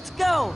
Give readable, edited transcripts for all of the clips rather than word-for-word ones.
Let's go!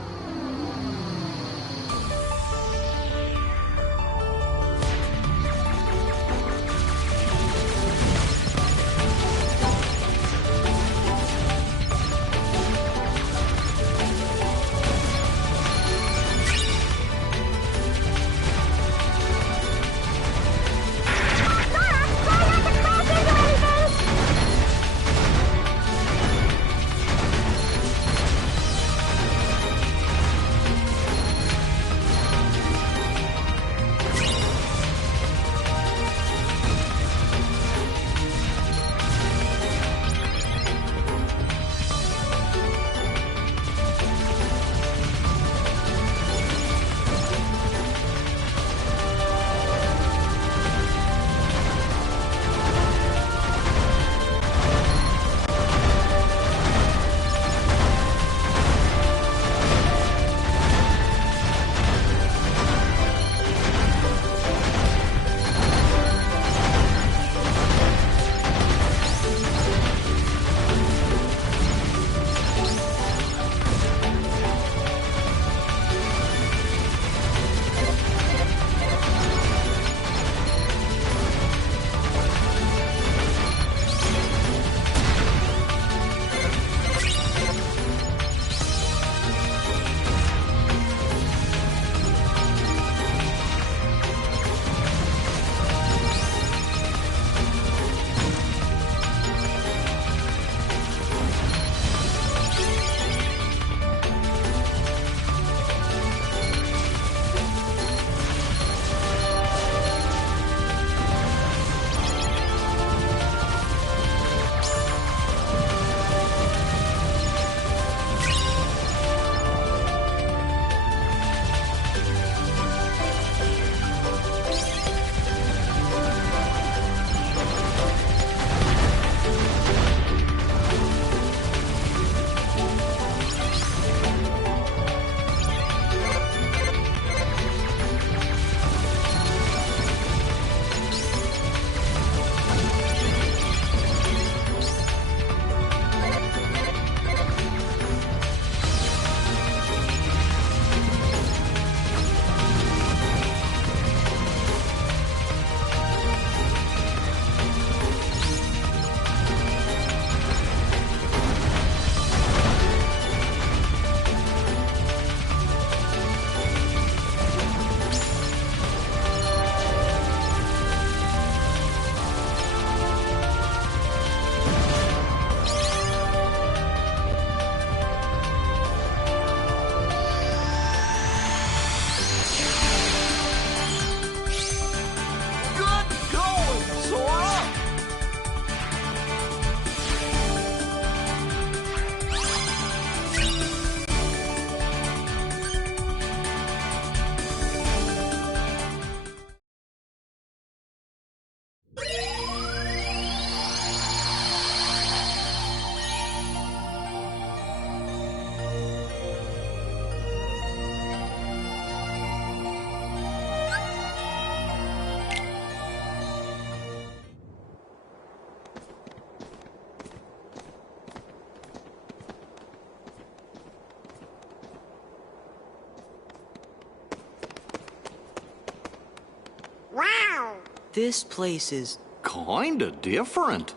Wow! This place is... kinda different.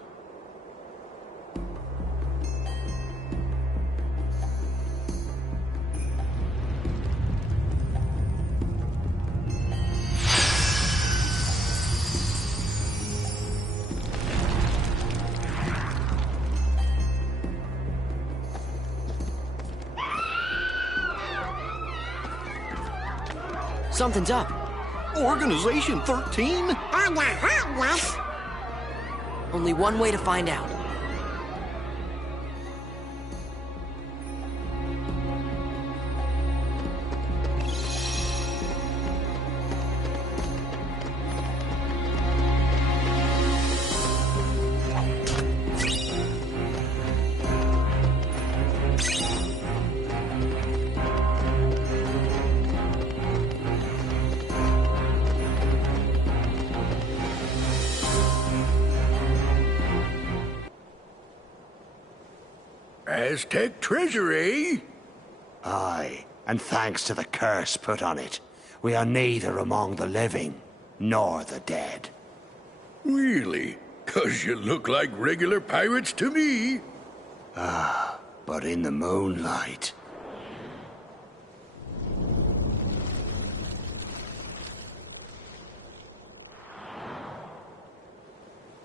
Something's up. Organization 13? On the homeless? Only one way to find out. Aztec treasury? Aye, and thanks to the curse put on it, we are neither among the living nor the dead. Really? 'Cause you look like regular pirates to me. But in the moonlight...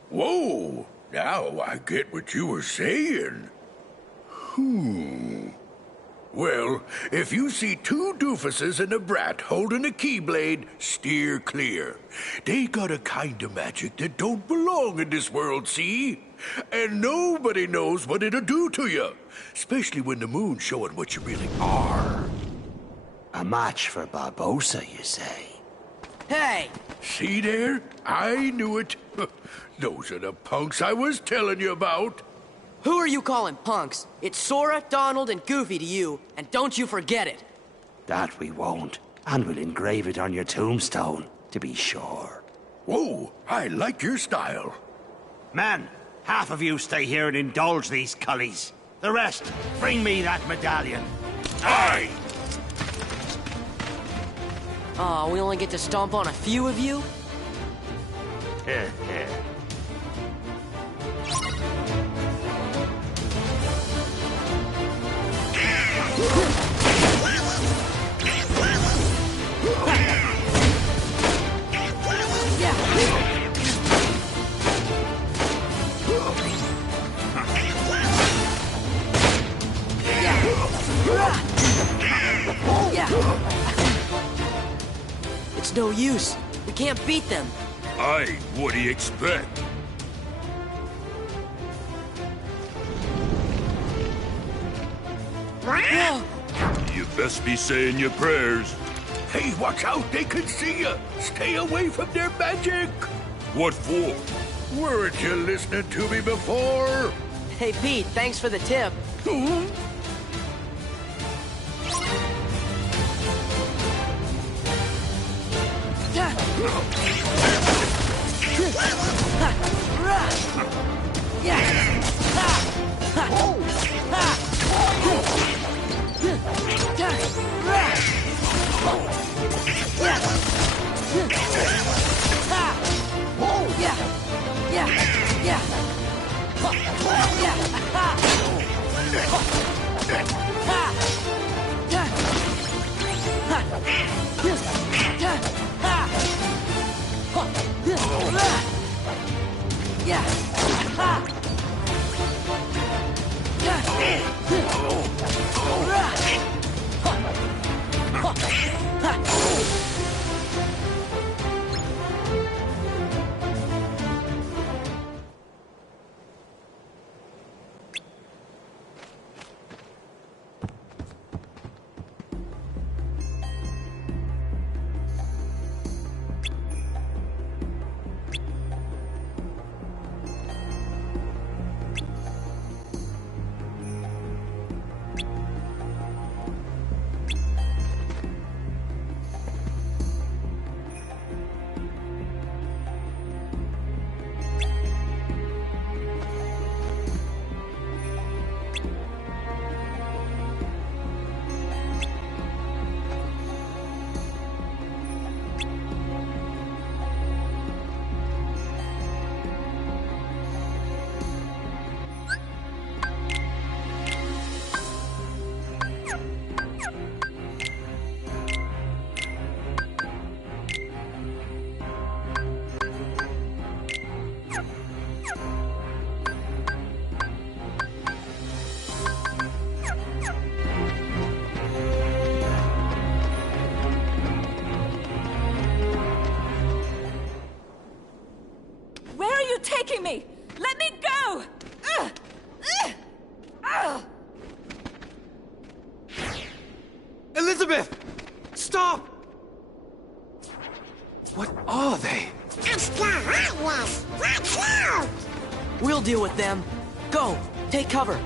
Whoa! Now I get what you were saying. Well, if you see two doofuses and a brat holding a keyblade, steer clear. They got a kind of magic that don't belong in this world, see? And nobody knows what it'll do to you, especially when the moon's showing what you really are. A match for Barbossa, you say? Hey! See there? I knew it. Those are the punks I was telling you about. Who are you calling punks? It's Sora, Donald, and Goofy to you, and don't you forget it. That we won't. And we'll engrave it on your tombstone, to be sure. Whoa, I like your style. Men, half of you stay here and indulge these cullies. The rest, bring me that medallion. Aye! Aw, we only get to stomp on a few of you? It's no use. We can't beat them. Aye, what do you expect? Whoa! You best be saying your prayers. Hey, watch out, they can see you. Stay away from their magic. What for? Weren't you listening to me before? Hey, Pete, thanks for the tip. taking me? Let me go! Elizabeth! Stop! What are they? It's the Heartless! Watch out! We'll deal with them. Go! Take cover!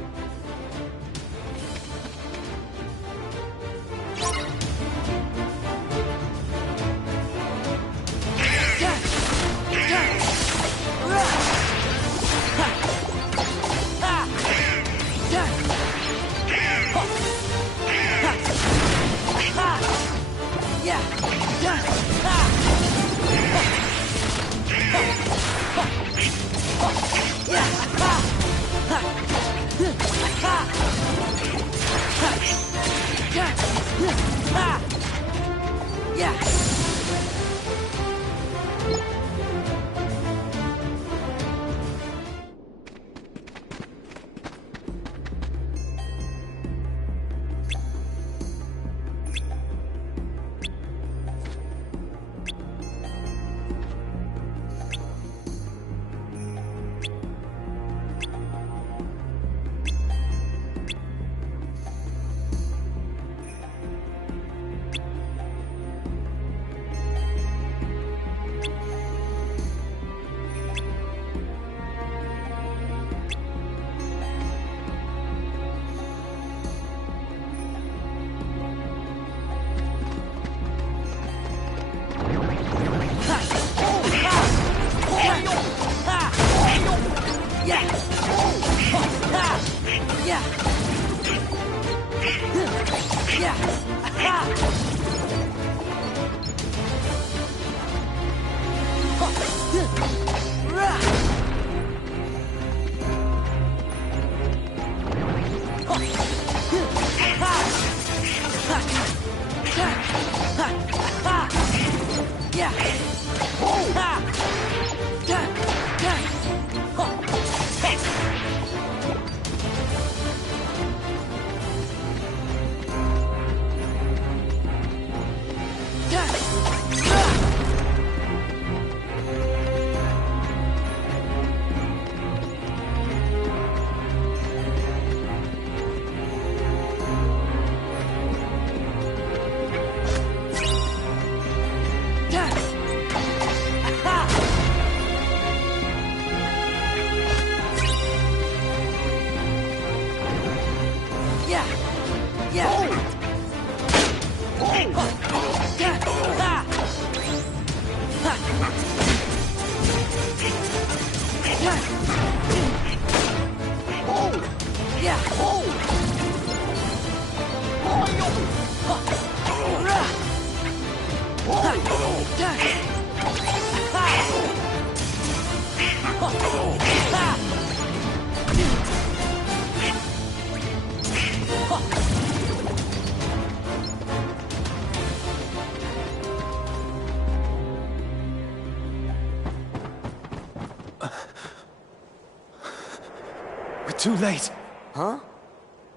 We're too late. Huh?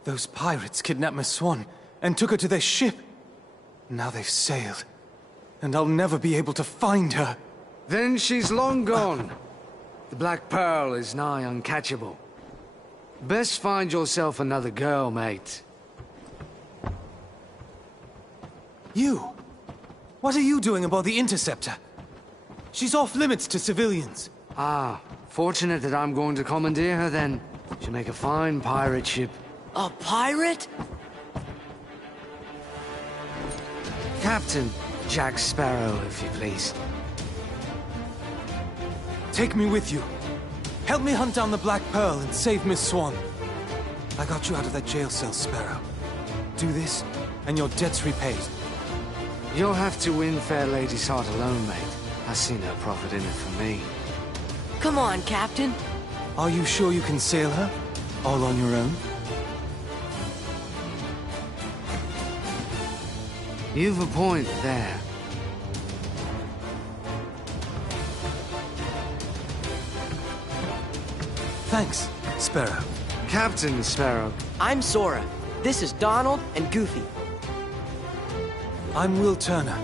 Those pirates kidnapped Miss Swan and took her to their ship. Now they've sailed, and I'll never be able to find her. Then she's long gone. The Black Pearl is nigh uncatchable. Best find yourself another girl, mate. You? What are you doing aboard the Interceptor? She's off limits to civilians. Ah, fortunate that I'm going to commandeer her then. She'll make a fine pirate ship. A pirate? Captain Jack Sparrow, if you please. Take me with you. Help me hunt down the Black Pearl and save Miss Swan. I got you out of that jail cell, Sparrow. Do this, and your debt's repaid. You'll have to win Fair Lady's heart alone, mate. I see no profit in it for me. Come on, Captain. Are you sure you can sail her? All on your own? You've a point there. Thanks, Sparrow. Captain Sparrow. I'm Sora. This is Donald and Goofy. I'm Will Turner.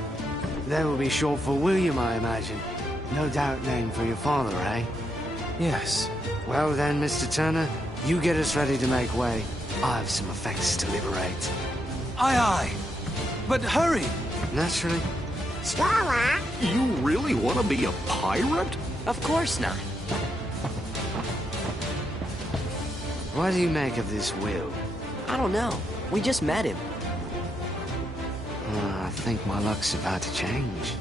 That will be short for William, I imagine. No doubt named for your father, eh? Yes. Well then, Mr. Turner, you get us ready to make way. I have some effects to liberate. Aye, aye. But hurry! Naturally. Sora? You really want to be a pirate? Of course not. What do you make of this Will? I don't know. We just met him. I think my luck's about to change.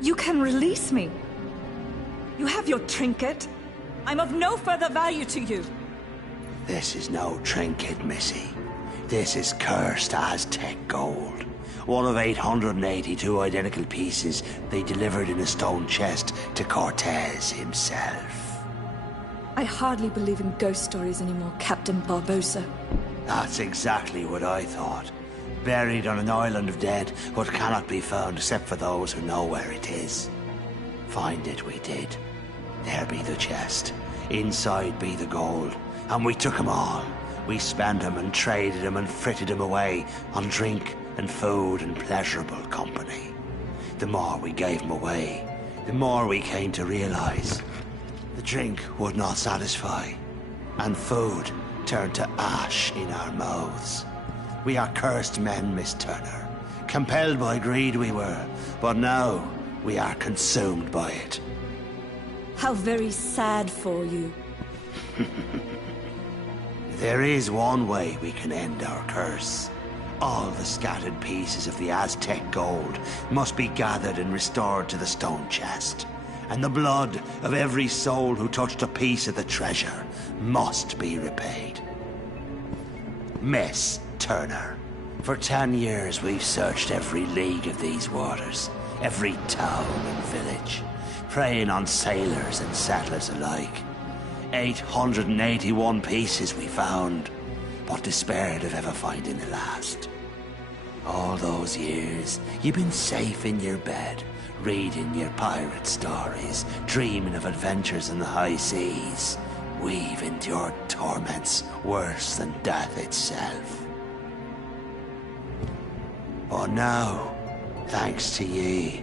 You can release me. You have your trinket. I'm of no further value to you. This is no trinket, Missy. This is cursed Aztec gold. One of 882 identical pieces they delivered in a stone chest to Cortez himself. I hardly believe in ghost stories anymore, Captain Barbosa. That's exactly what I thought. Buried on an island of dead, but cannot be found except for those who know where it is. Find it we did. There be the chest. Inside be the gold. And we took 'em all. We spent 'em and traded 'em and fritted 'em away on drink and food and pleasurable company. The more we gave 'em away, the more we came to realize the drink would not satisfy, and food turned to ash in our mouths. We are cursed men, Miss Turner. Compelled by greed we were, but now we are consumed by it. How very sad for you. There is one way we can end our curse. All the scattered pieces of the Aztec gold must be gathered and restored to the stone chest. And the blood of every soul who touched a piece of the treasure must be repaid. Miss Turner, for 10 years we've searched every league of these waters, every town and village, preying on sailors and settlers alike. 881 pieces we found, but despaired of ever finding the last. All those years, you've been safe in your bed, reading your pirate stories, dreaming of adventures in the high seas. We've endured torments worse than death itself. But now, thanks to ye,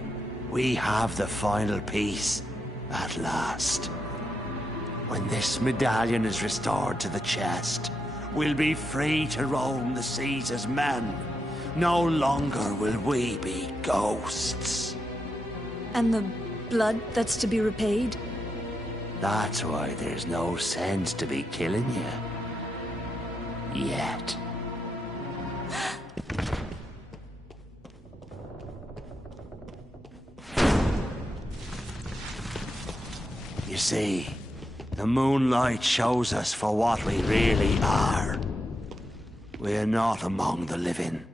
we have the final piece at last. When this medallion is restored to the chest, we'll be free to roam the seas as men. No longer will we be ghosts. And the blood that's to be repaid? That's why there's no sense to be killing you. Yet. You see, the moonlight shows us for what we really are. We're not among the living,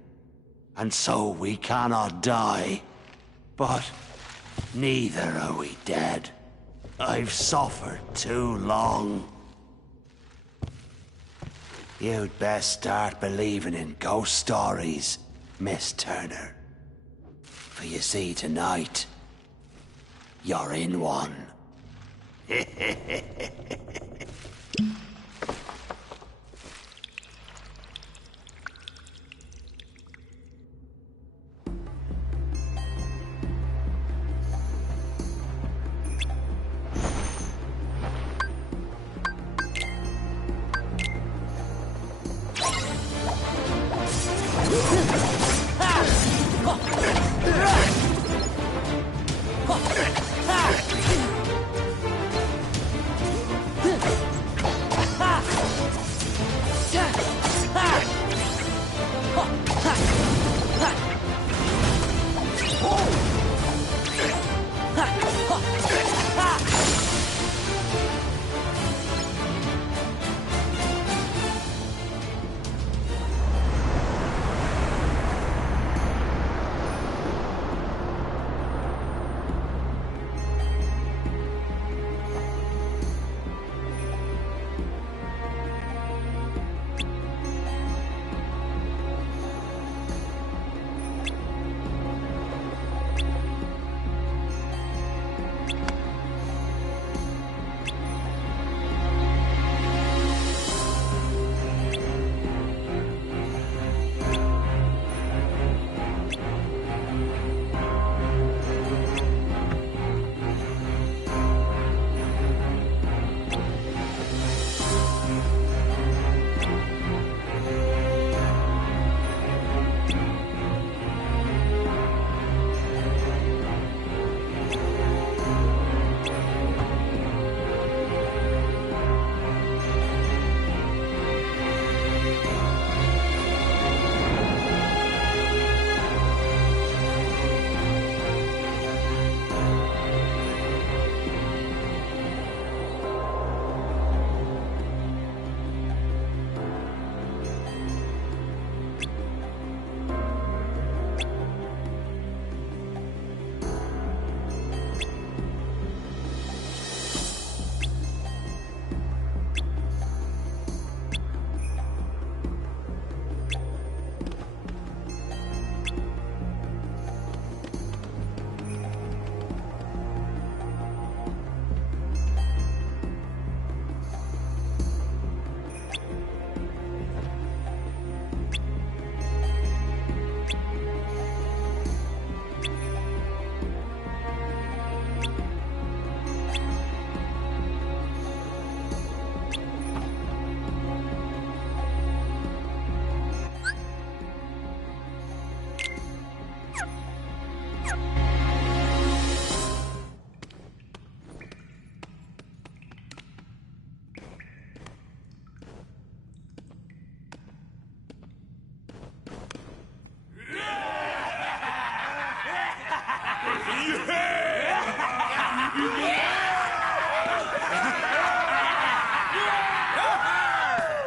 and so we cannot die. But neither are we dead. I've suffered too long. You'd best start believing in ghost stories, Miss Turner. For you see, tonight, you're in one.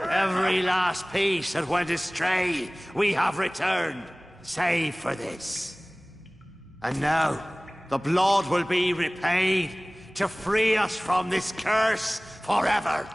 Every last piece that went astray, we have returned, save for this. And now, the blood will be repaid to free us from this curse forever.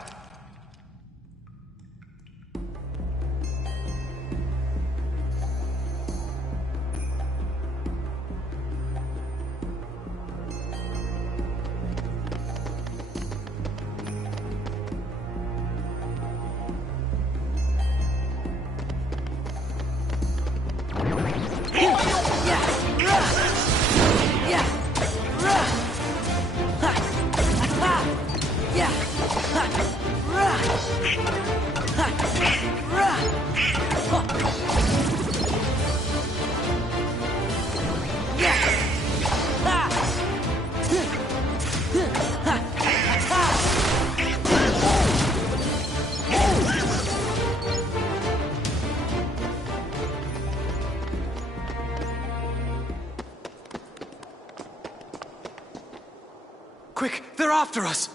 Quick, they're after us!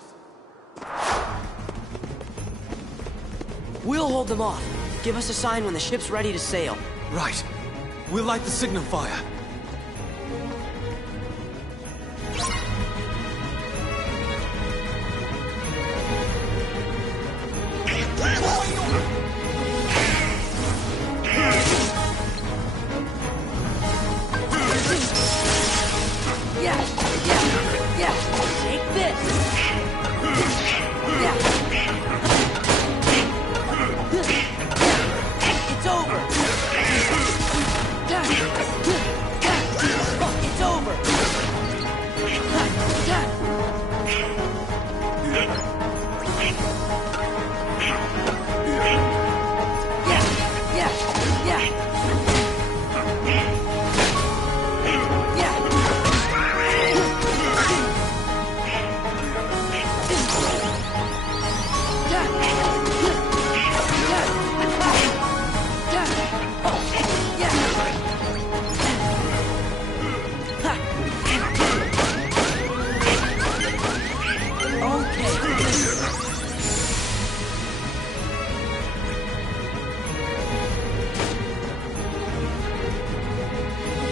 We'll hold them off. Give us a sign when the ship's ready to sail. Right. We'll light the signal fire. Take this! It's over! It's over!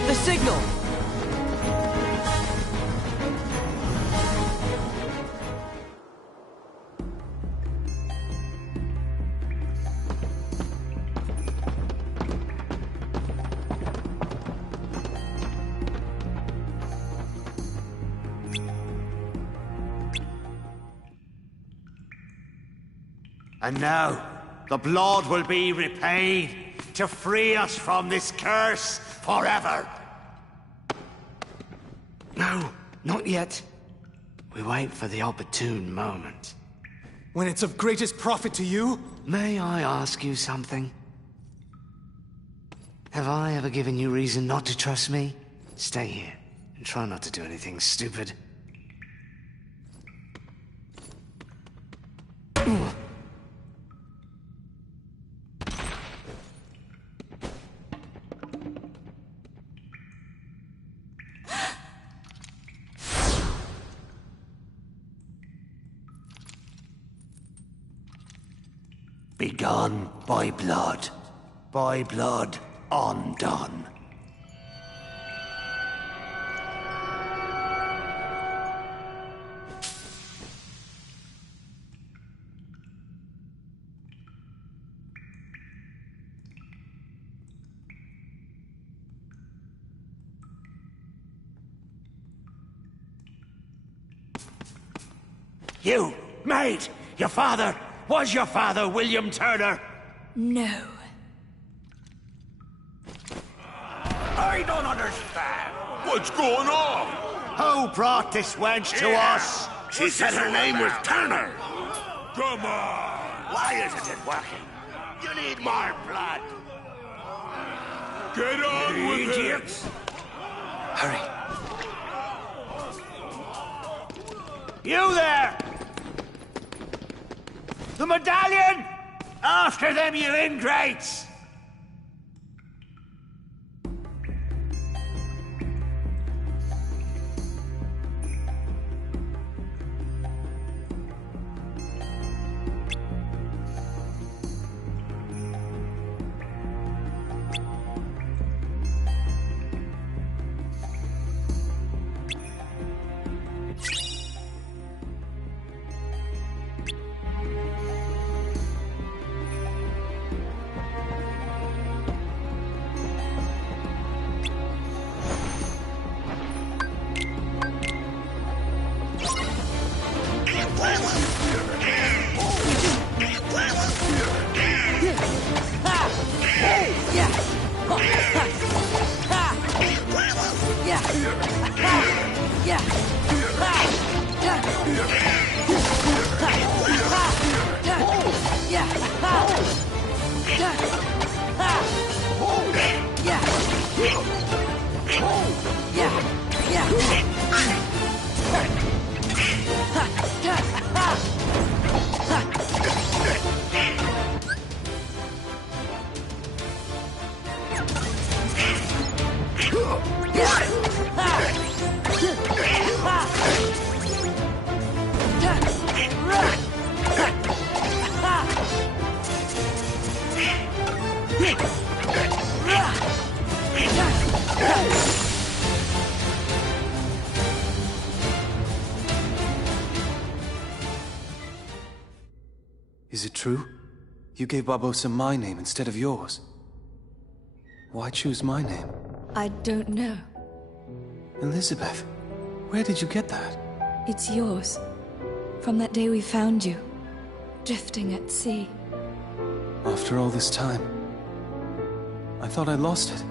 The signal! And now, the blood will be repaid to free us from this curse forever. No, not yet. We wait for the opportune moment. When it's of greatest profit to you? May I ask you something? Have I ever given you reason not to trust me? Stay here, and try not to do anything stupid. Begone by blood undone. You, maid! Your father! Was your father William Turner? No. I don't understand. What's going on? Who brought this wench to us? She said her name was Turner. Come on. Why isn't it working? You need more blood. Get on with Idiots! Hurry. You there! The medallion! After them, you ingrates! Is it true? You gave Barbossa my name instead of yours. Why choose my name? I don't know. Elizabeth, where did you get that? It's yours. From that day we found you, drifting at sea. After all this time, I thought I lost it.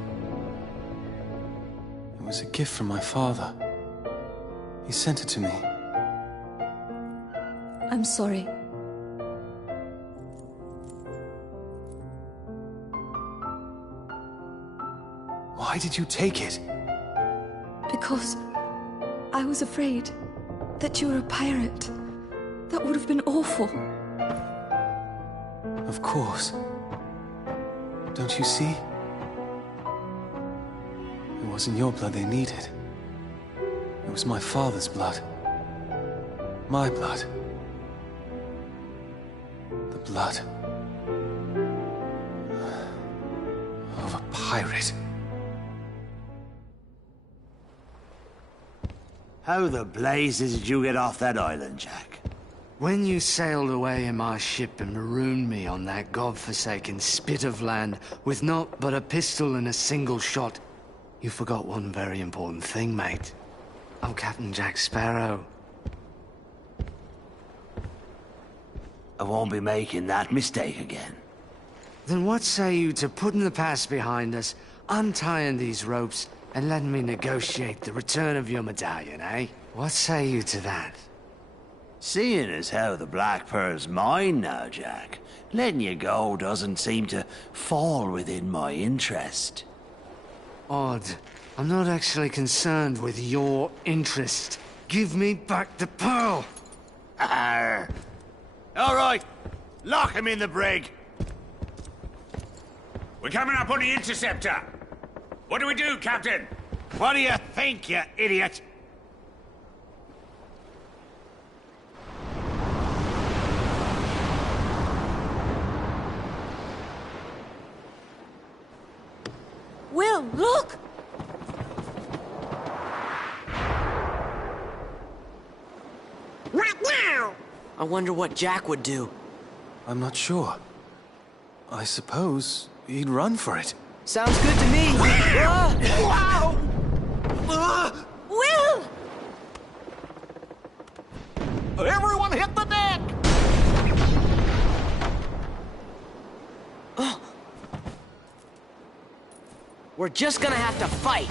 It was a gift from my father. He sent it to me. I'm sorry. Why did you take it? Because I was afraid that you were a pirate. That would have been awful. Of course. Don't you see? It wasn't your blood they needed. It was my father's blood. My blood. The blood of a pirate. How the blazes did you get off that island, Jack? When you sailed away in my ship and marooned me on that godforsaken spit of land with naught but a pistol and a single shot, you forgot one very important thing, mate. I'm Captain Jack Sparrow. I won't be making that mistake again. Then what say you to putting the past behind us, untying these ropes, and letting me negotiate the return of your medallion, eh? What say you to that? Seeing as how the Black Pearl's mine now, Jack, letting you go doesn't seem to fall within my interest. Odd. I'm not actually concerned with your interest. Give me back the pearl! Arr. All right, lock him in the brig. We're coming up on the interceptor. What do we do, Captain? What do you think, you idiot? Will, look! What now? I wonder what Jack would do. I'm not sure. I suppose he'd run for it. Sounds good to me. Wow! Will! Everyone hit the deck! We're just gonna have to fight.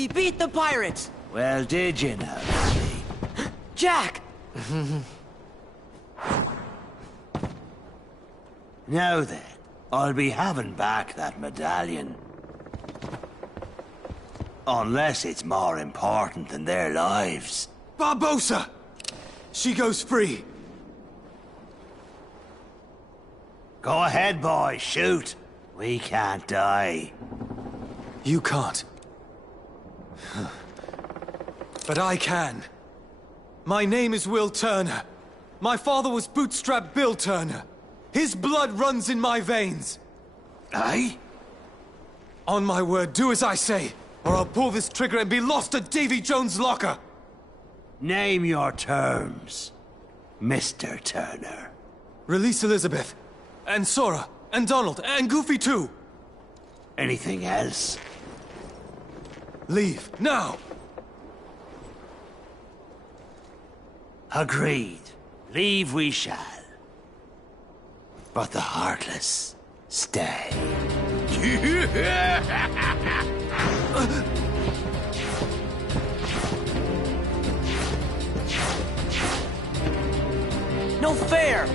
We beat the pirates! Well, did you know? Jack! Now then, I'll be having back that medallion. Unless it's more important than their lives. Barbossa! She goes free. Go ahead, boy, shoot. We can't die. You can't. But I can. My name is Will Turner. My father was Bootstrap Bill Turner. His blood runs in my veins. Aye? On my word, do as I say, or I'll pull this trigger and be lost at Davy Jones' locker. Name your terms, Mr. Turner. Release Elizabeth, and Sora, and Donald, and Goofy too. Anything else? Leave, now! Agreed. Leave we shall. But the Heartless stay. No fair!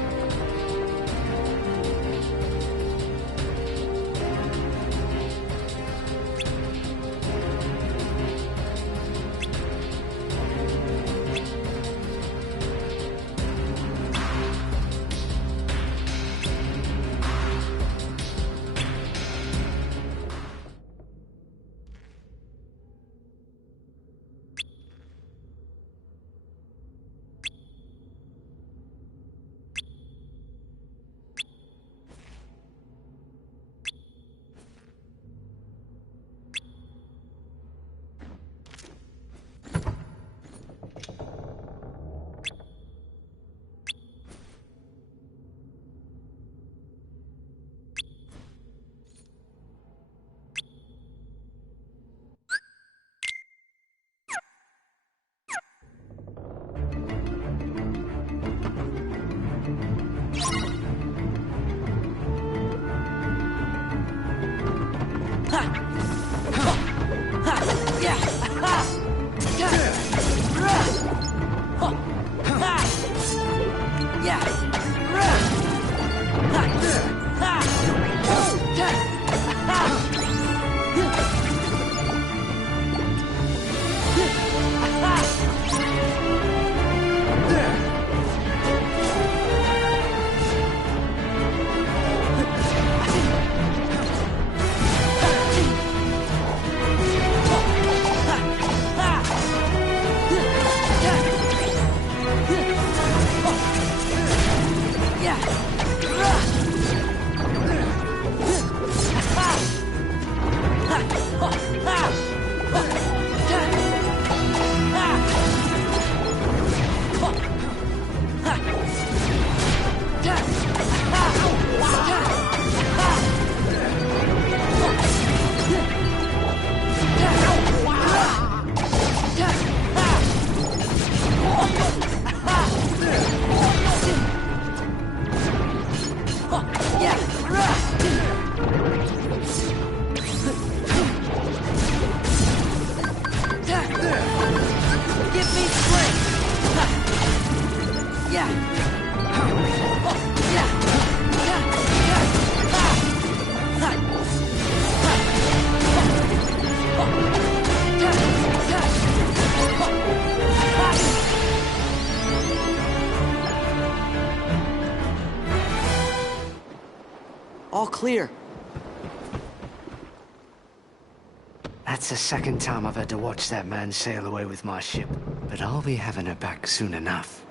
clear. That's the second time I've had to watch that man sail away with my ship, but I'll be having her back soon enough.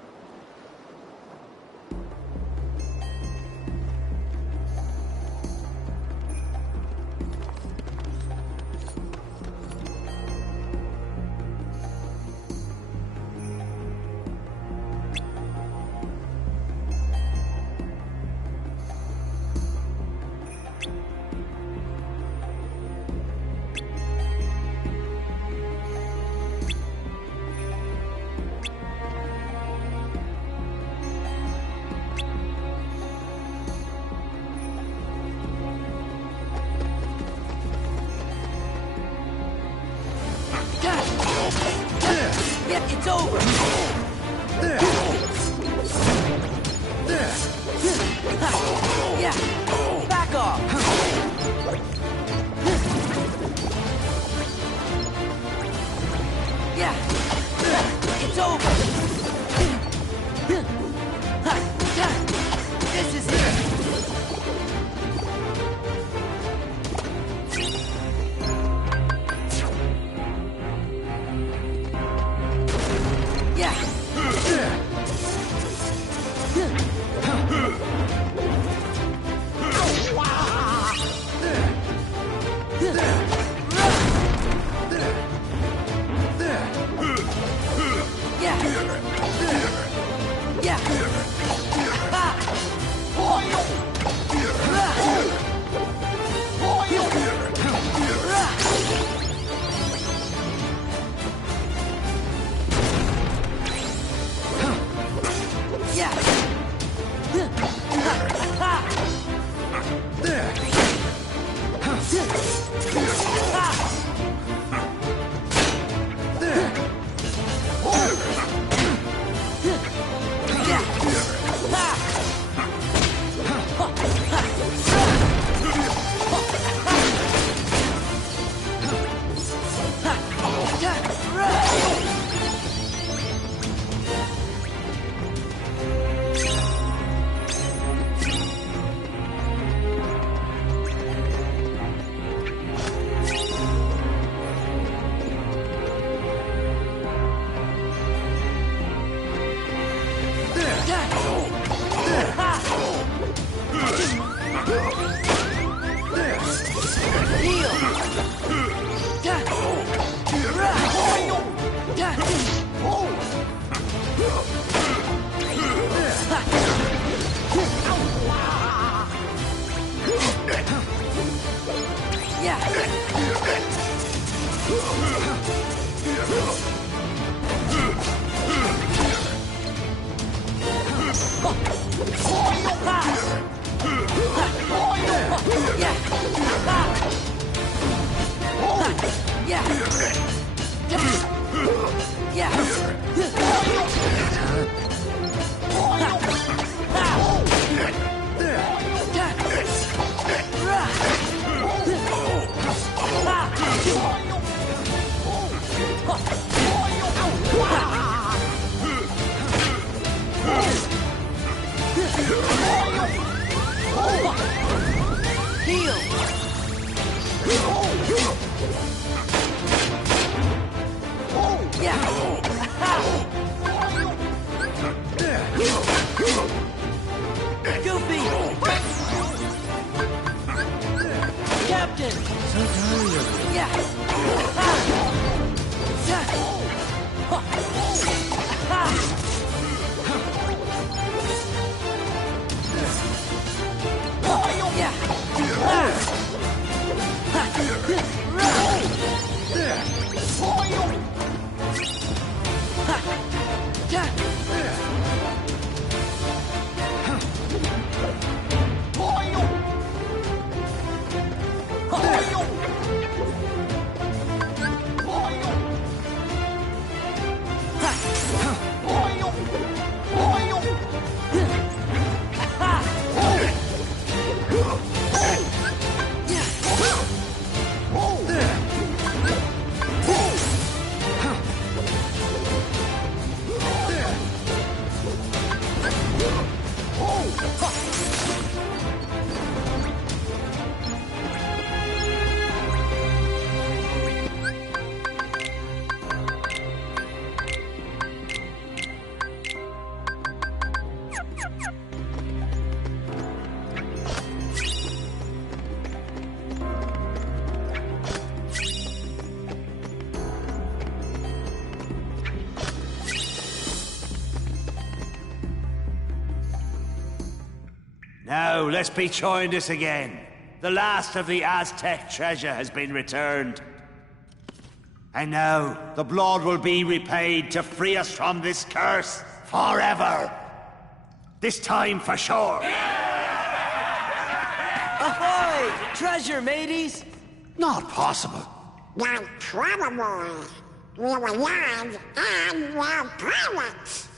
Yeah, it's over! Yeah, back off! Yeah, it's over! This is it! Now, let's be trying this again. The last of the Aztec treasure has been returned. And now, the blood will be repaid to free us from this curse forever. This time for sure. Ahoy! Treasure, mateys! Not possible. Not probable. We were young and we're pirates.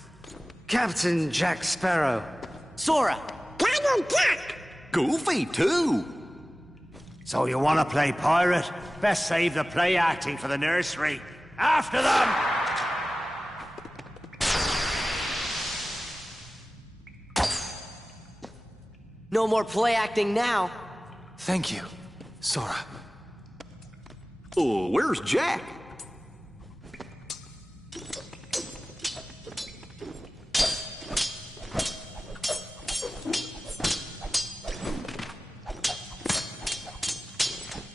Captain Jack Sparrow. Sora! Donald Duck! Goofy, too. So you want to play pirate? Best save the play acting for the nursery. After them! No more play acting now. Thank you, Sora. Oh, where's Jack?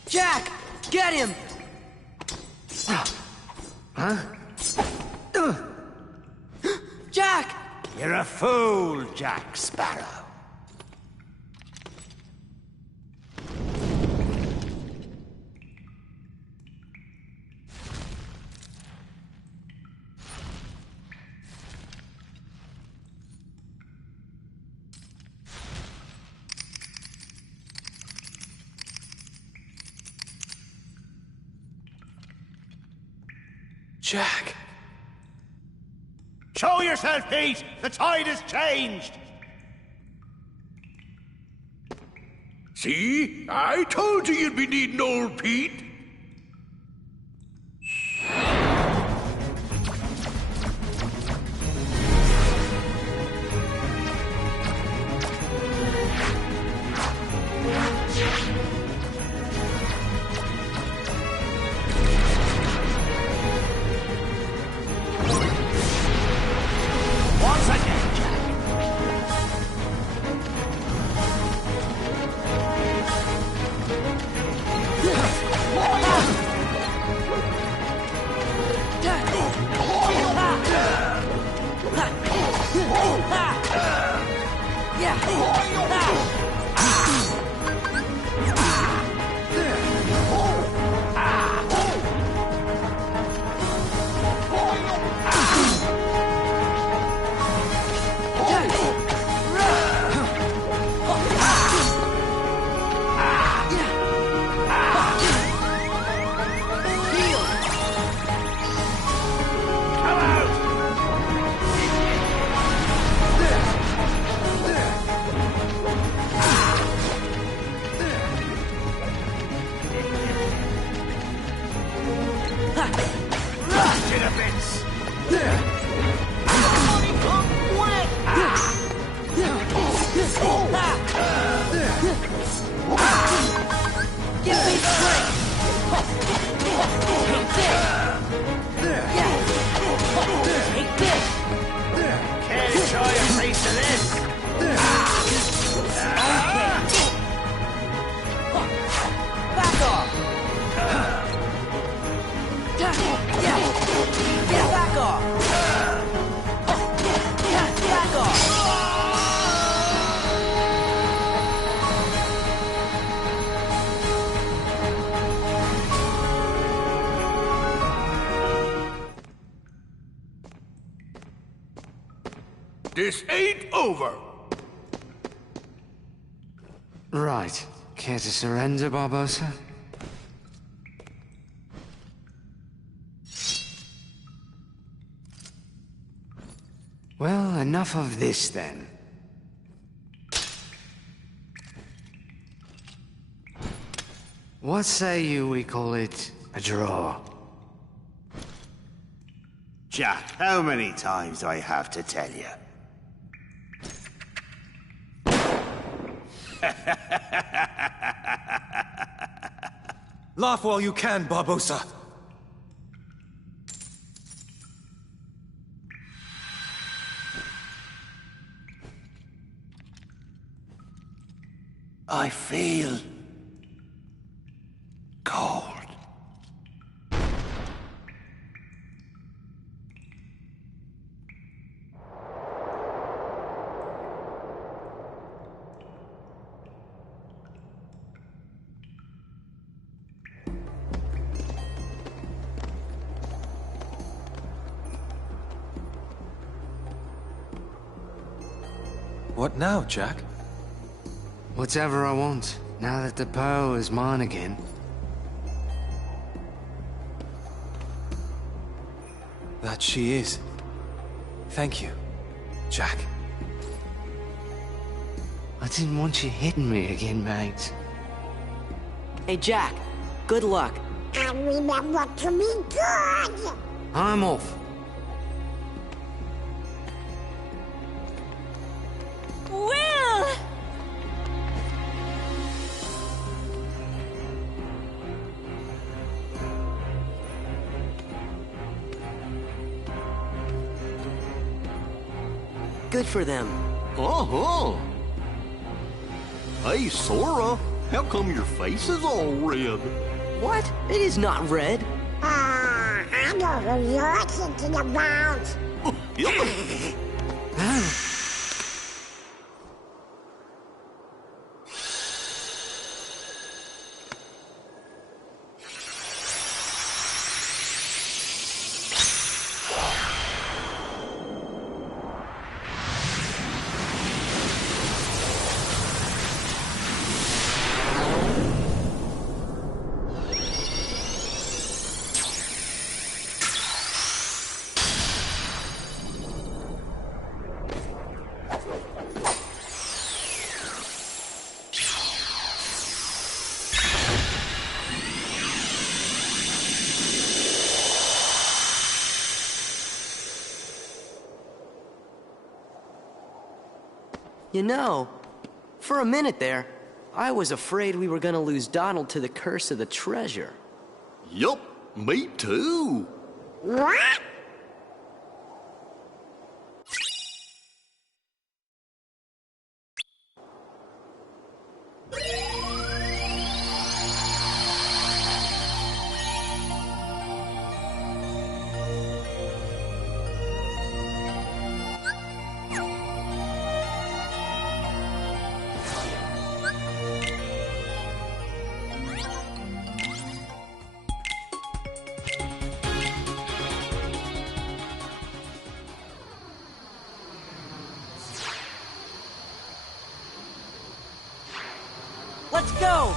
Jack! Get him! Huh? Jack! You're a fool, Jack Sparrow. Jack. Show yourself, Pete! The tide has changed! See? I told you you'd be needing old Pete. Once again, Jack. This ain't over. Right. Care to surrender, Barbossa? Well, enough of this then. What say you we call it a draw? Jack, how many times do I have to tell you? Laugh while you can, Barbossa. I feel cold. What now, Jack? Whatever I want, now that the pearl is mine again. That she is. Thank you, Jack. I didn't want you hitting me again, mate. Hey, Jack. Good luck. And remember to be good. I'm off. Will! Good for them. Uh-huh. Hey, Sora, how come your face is all red? What? It is not red. I know who you're thinking about. You know, for a minute there, I was afraid we were gonna lose Donald to the curse of the treasure. Yup, me too. What? Let's go!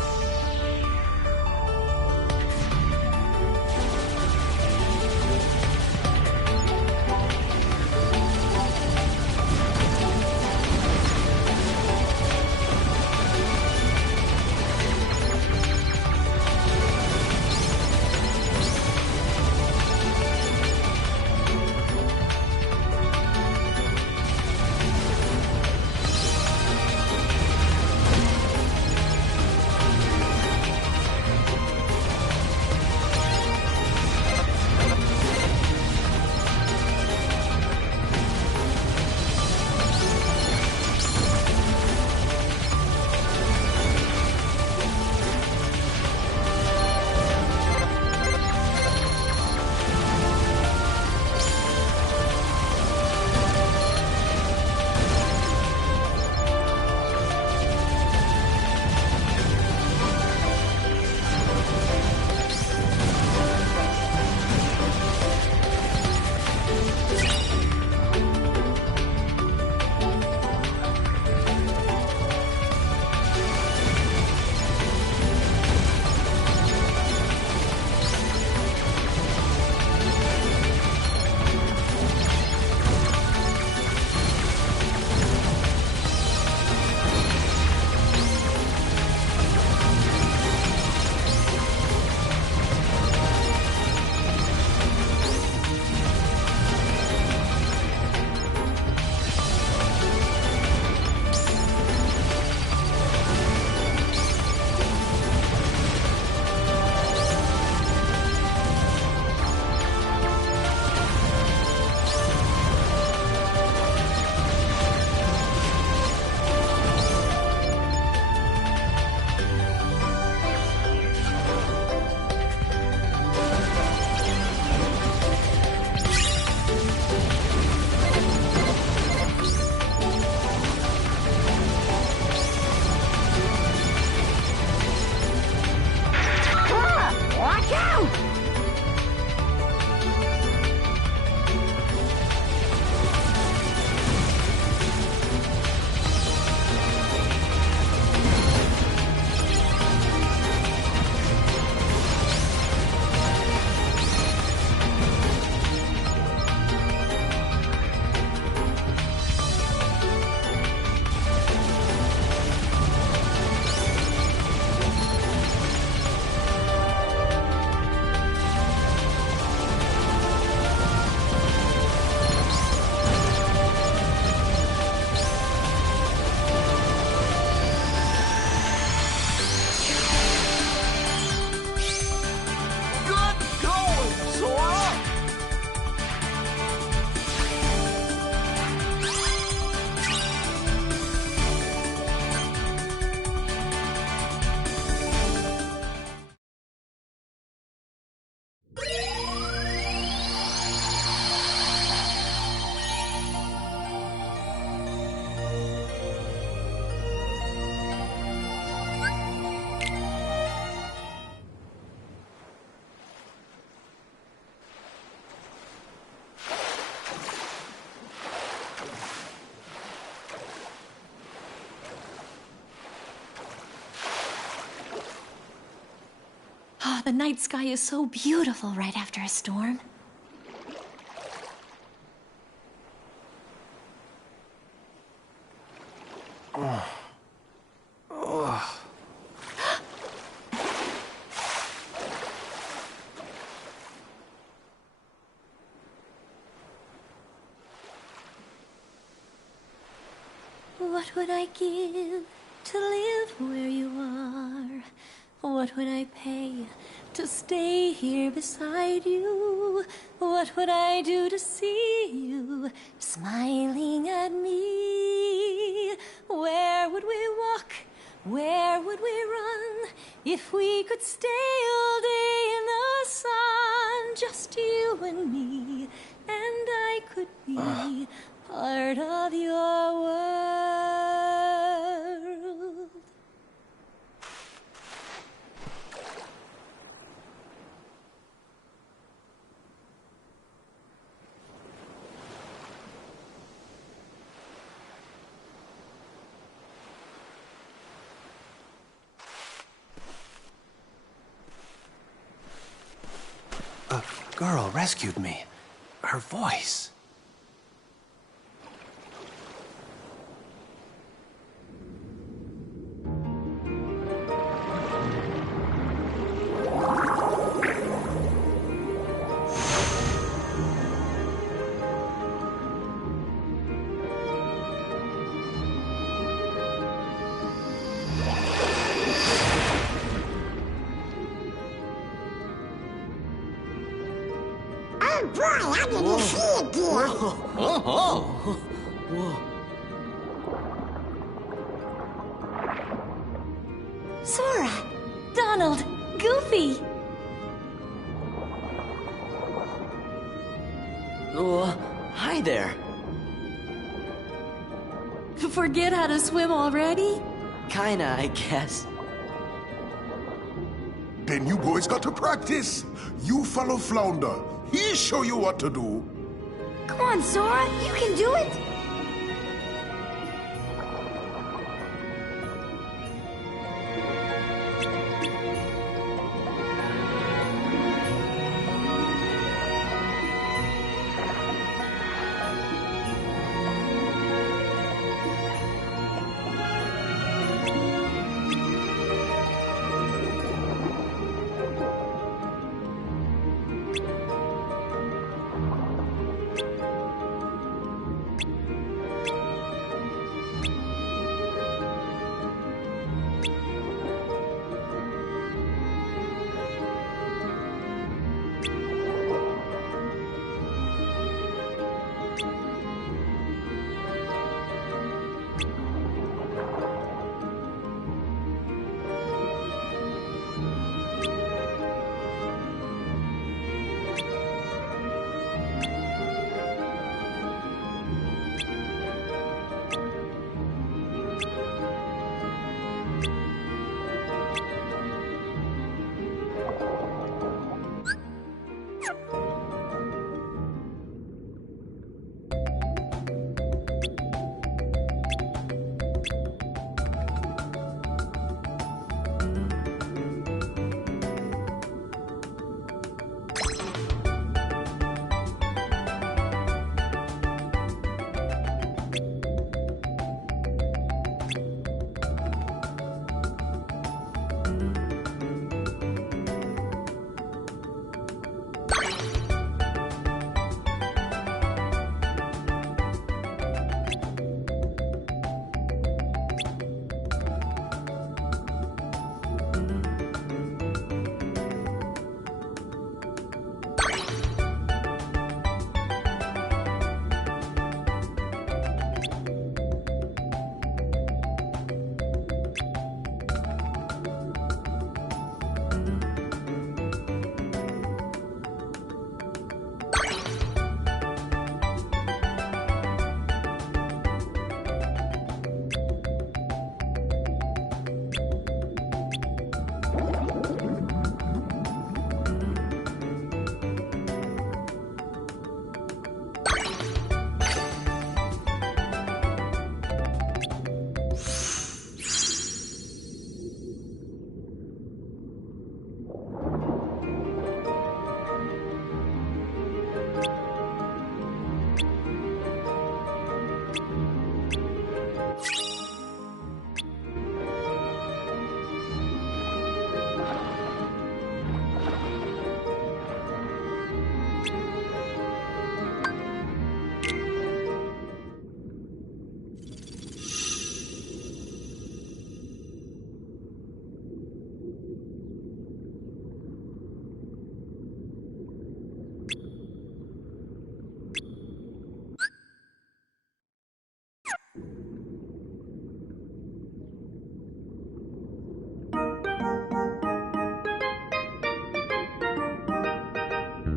Oh, the night sky is so beautiful right after a storm. What would I give to live where you are? What would I pay to stay here beside you? What would I do to see you smiling at me? Where would we walk? Where would we run if we could stay all day in the sun? Just you and me, and I could be part of your world. A girl rescued me. Her voice. Oh boy, I didn't see it, dear. Whoa. Sora! Donald! Goofy! Hi there. Forget how to swim already? Kinda, I guess. Then you boys got to practice. You follow Flounder. He'll show you what to do. Come on, Sora, you can do it.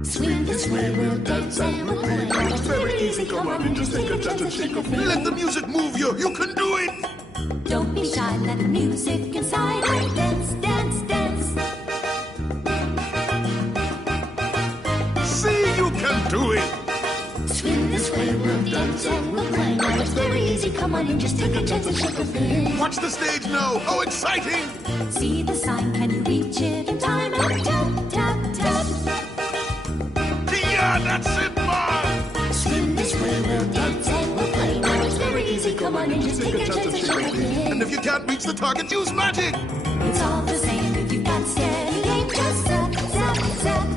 Swing this way, we'll dance and we'll play. It's very easy, come on and just take a chance and shake a thing. Let the music move you. You can do it. Don't be shy, let the music inside and dance, dance, dance. See, you can do it. Swing this way, we'll dance and we'll play. Now it's very easy, come on and just take a chance and shake a thing. Watch the stage now. How exciting. See the sign, can you reach it in time? And tap, tap, tap. Yeah, that's it, Mom. Swing this way, we'll dance and we'll play. Now it's very easy, come on and just take a chance and shake a thing. And if you can't reach the target, use magic. It's all the same if you got steady aim. Just zap, zap, zap.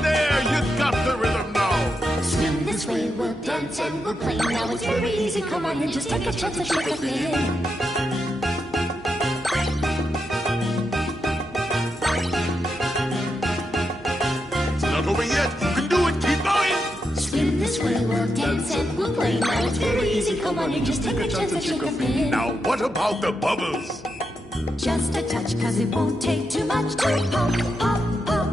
There, you got the rhythm now. Swing this way, we'll dance and we'll play. Now it's very easy, come on and just take a chance and shake a thing. Over yet. You can do it. Keep going. Swing this way, we'll dance and we'll play. Now it's very easy. Come on and just take a chance and shake a thing. Now, what about the bubbles? Just a touch, cause it won't take too much to pop, pop, pop.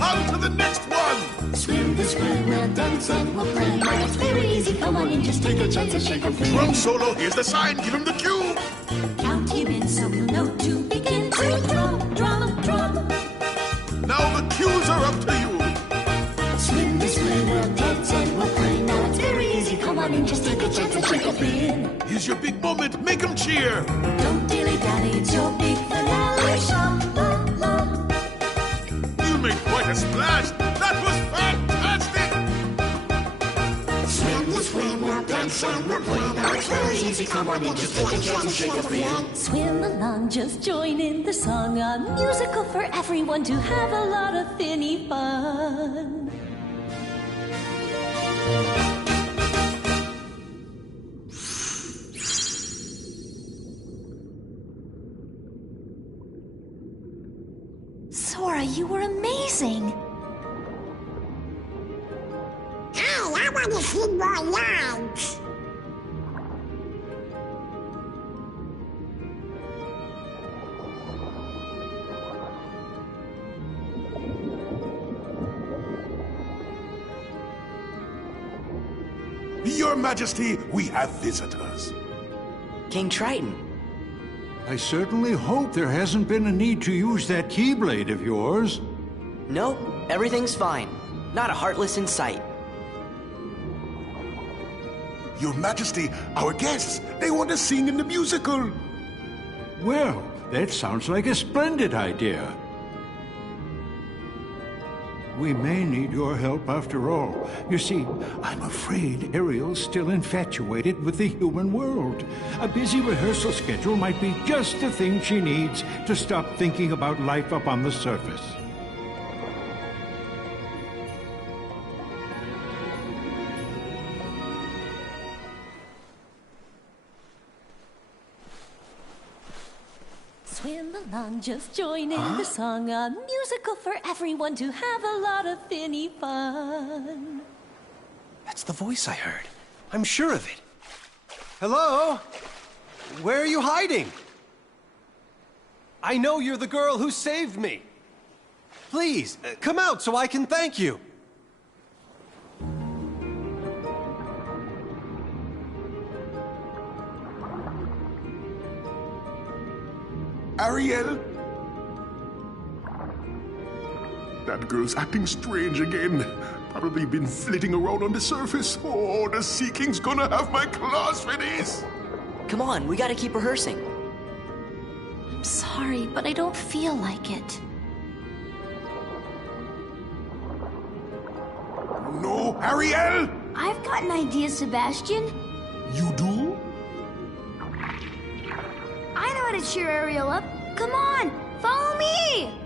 On to the next one. Swing this way, we'll dance and we'll play. Now it's very easy. Come on and just take a chance and shake a thing. Drum solo. Here's the sign. Give him the cue. Count him in so he'll know to begin to drum, drum, drum. Now the cues are up to you. Swing this way, we'll dance and we'll play. Now it's very easy, come on and just take a chance and shake a thing. Here's your big moment, make them cheer. Don't dilly-dally, it's your big finale. Sha-la-la. You made quite a splash. That was fantastic. Swing this way, we'll dance and we'll play. Now it's very easy, come on and just take a chance and shake a thing. Swim along, just join in the song. A musical for everyone to have a lot of finny fun. Sora, you were amazing. Hey, I want to see more lines. Your Majesty, we have visitors. King Triton. I certainly hope there hasn't been a need to use that Keyblade of yours. Nope, everything's fine. Not a Heartless in sight. Your Majesty, our guests, they want to sing in the musical. Well, that sounds like a splendid idea. We may need your help after all. You see, I'm afraid Ariel's still infatuated with the human world. A busy rehearsal schedule might be just the thing she needs to stop thinking about life up on the surface. Swim along, just join in the song. A musical for everyone to have a lot of finny fun. That's the voice I heard. I'm sure of it. Hello? Where are you hiding? I know you're the girl who saved me. Please, come out so I can thank you. Ariel? That girl's acting strange again. Probably been flitting around on the surface. Oh, the Sea King's gonna have my claws for this. Come on, we gotta keep rehearsing. I'm sorry, but I don't feel like it. No, Ariel! I've got an idea, Sebastian. You do? I know how to cheer Ariel up. Come on, follow me!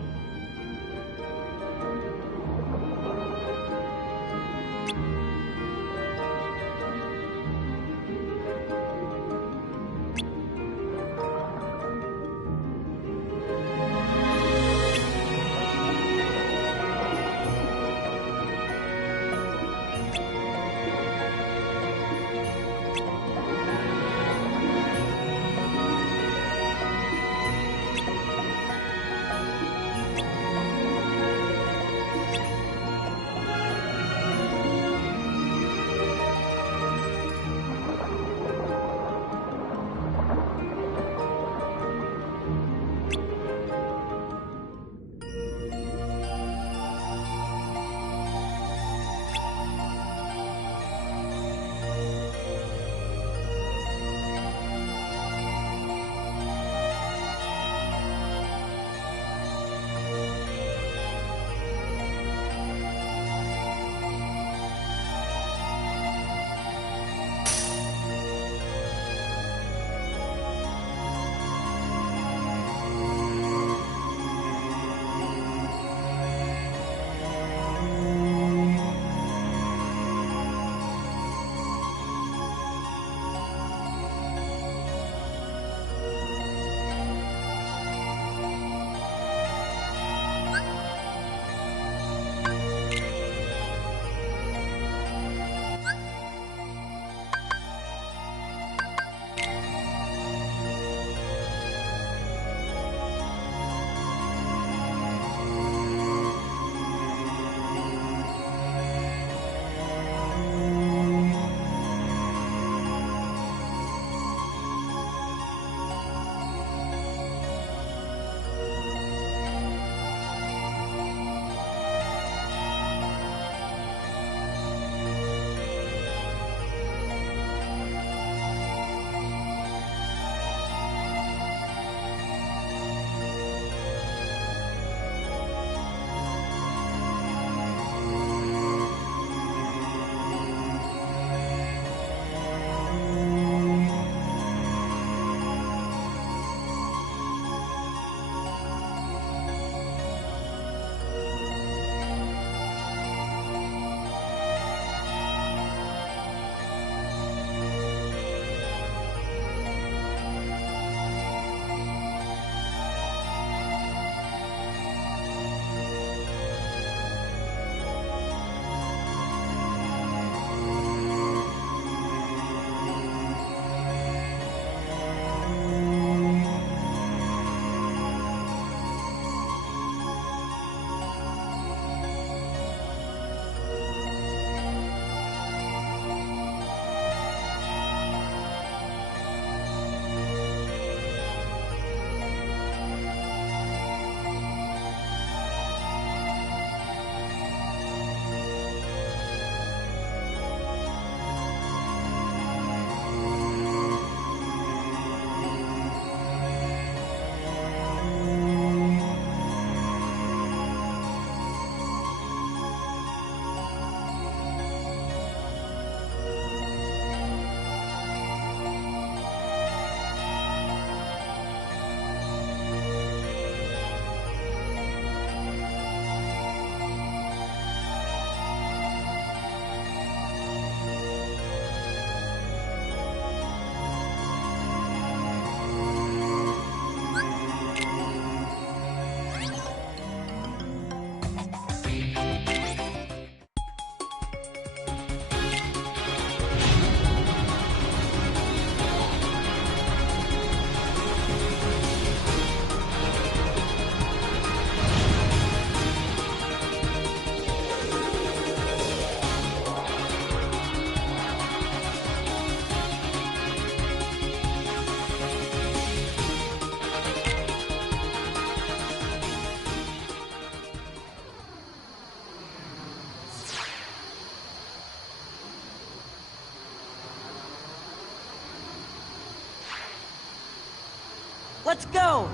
Let's go!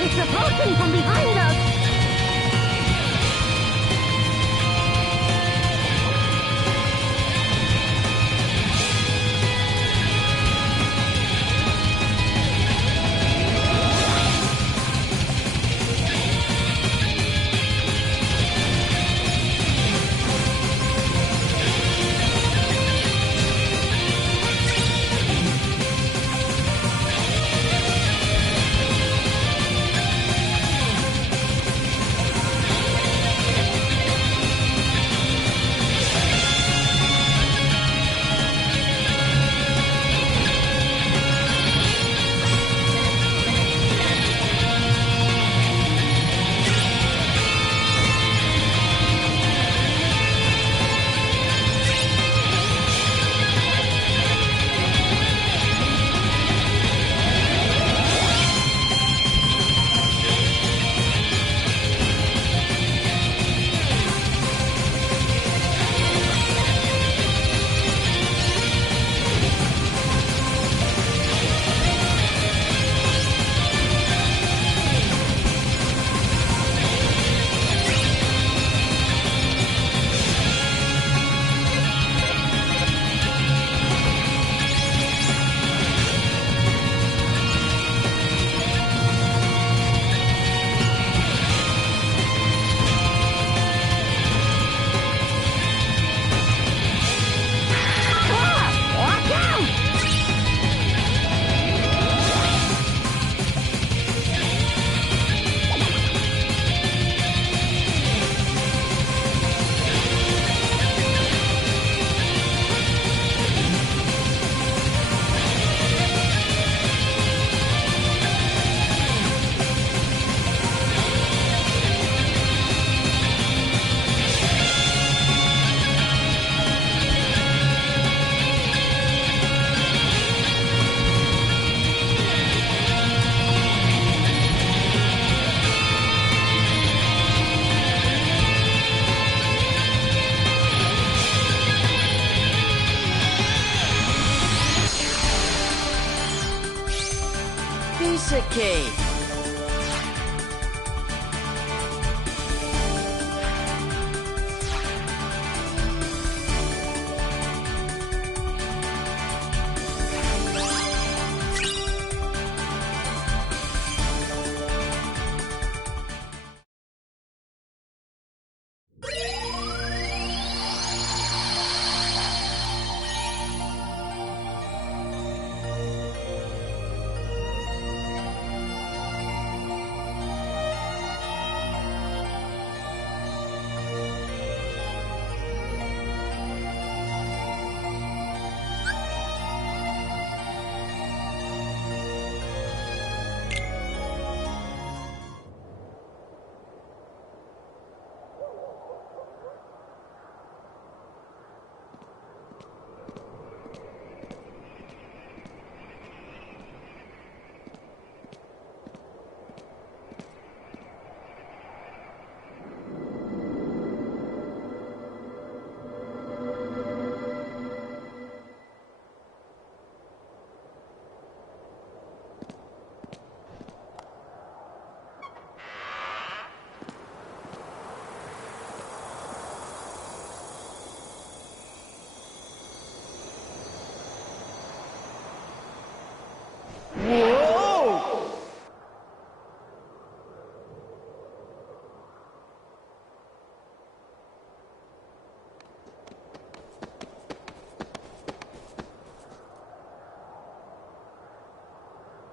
It's approaching from behind us! Piece of cake!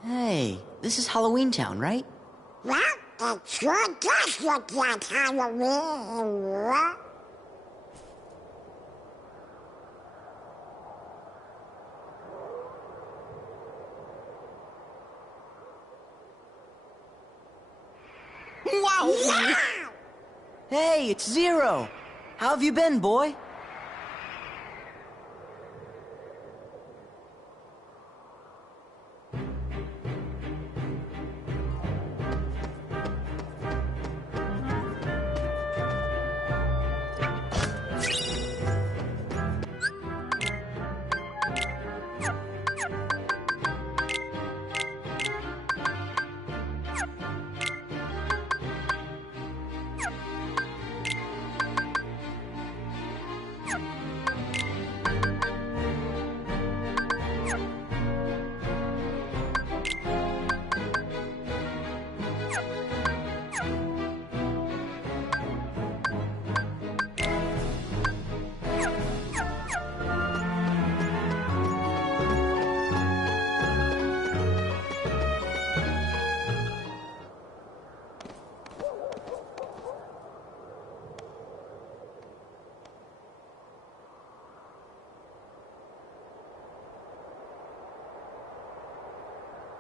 Hey, this is Halloween Town, right? Well, it sure does look like Halloween. Hey, it's Zero. How have you been, boy?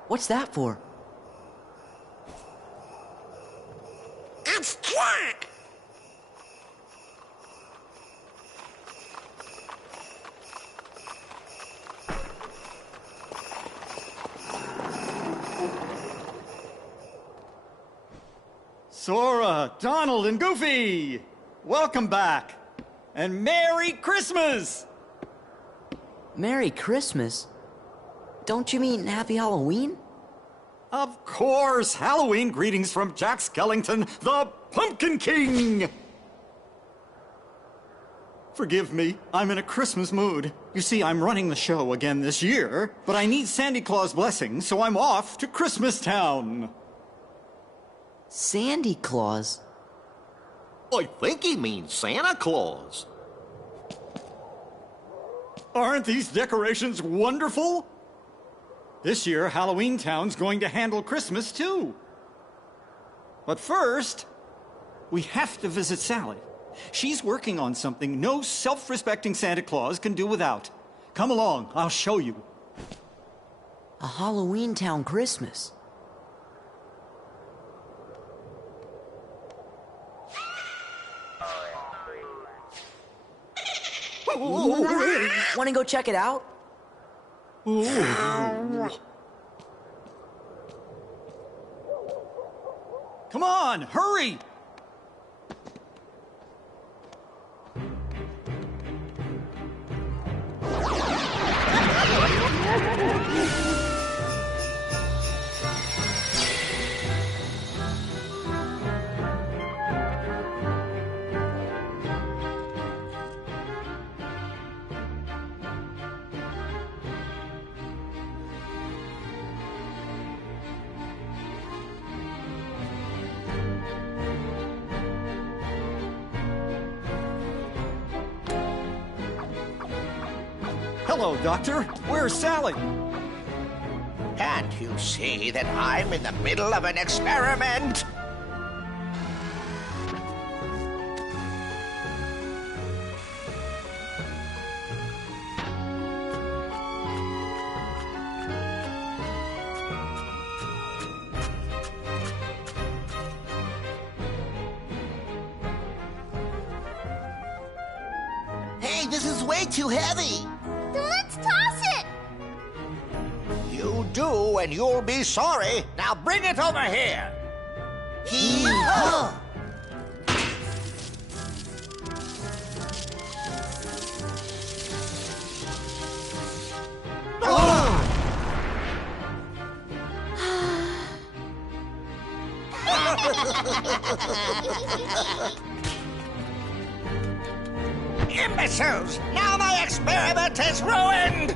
What's that for? It's Jack! Sora, Donald, and Goofy! Welcome back! And Merry Christmas! Merry Christmas? Don't you mean Happy Halloween? Of course! Halloween greetings from Jack Skellington, the Pumpkin King! Forgive me, I'm in a Christmas mood. You see, I'm running the show again this year, but I need Sandy Claus' blessing, so I'm off to Christmas Town. Sandy Claus? I think he means Santa Claus. Aren't these decorations wonderful? This year, Halloween Town's going to handle Christmas, too. But first, we have to visit Sally. She's working on something no self-respecting Santa Claus can do without. Come along, I'll show you. A Halloween Town Christmas. Want to go check it out? Come on, hurry! Hello, Doctor. Where's Sally? Can't you see that I'm in the middle of an experiment? Hey, this is way too heavy! Let's toss it! You do, and you'll be sorry. Now bring it over here. Hee-haw! Imbeciles! Now my experiment is ruined!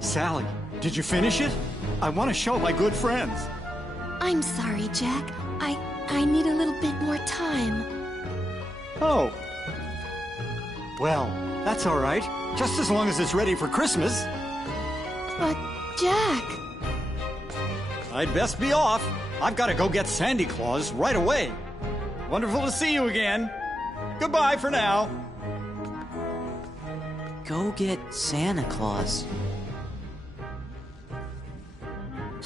Sally, did you finish it? I want to show my good friends. I'm sorry, Jack. I need a little bit more time. Oh. Well, that's all right. Just as long as it's ready for Christmas. But, Jack... I'd best be off. I've got to go get Sandy Claus right away. Wonderful to see you again. Goodbye for now. Go get Santa Claus.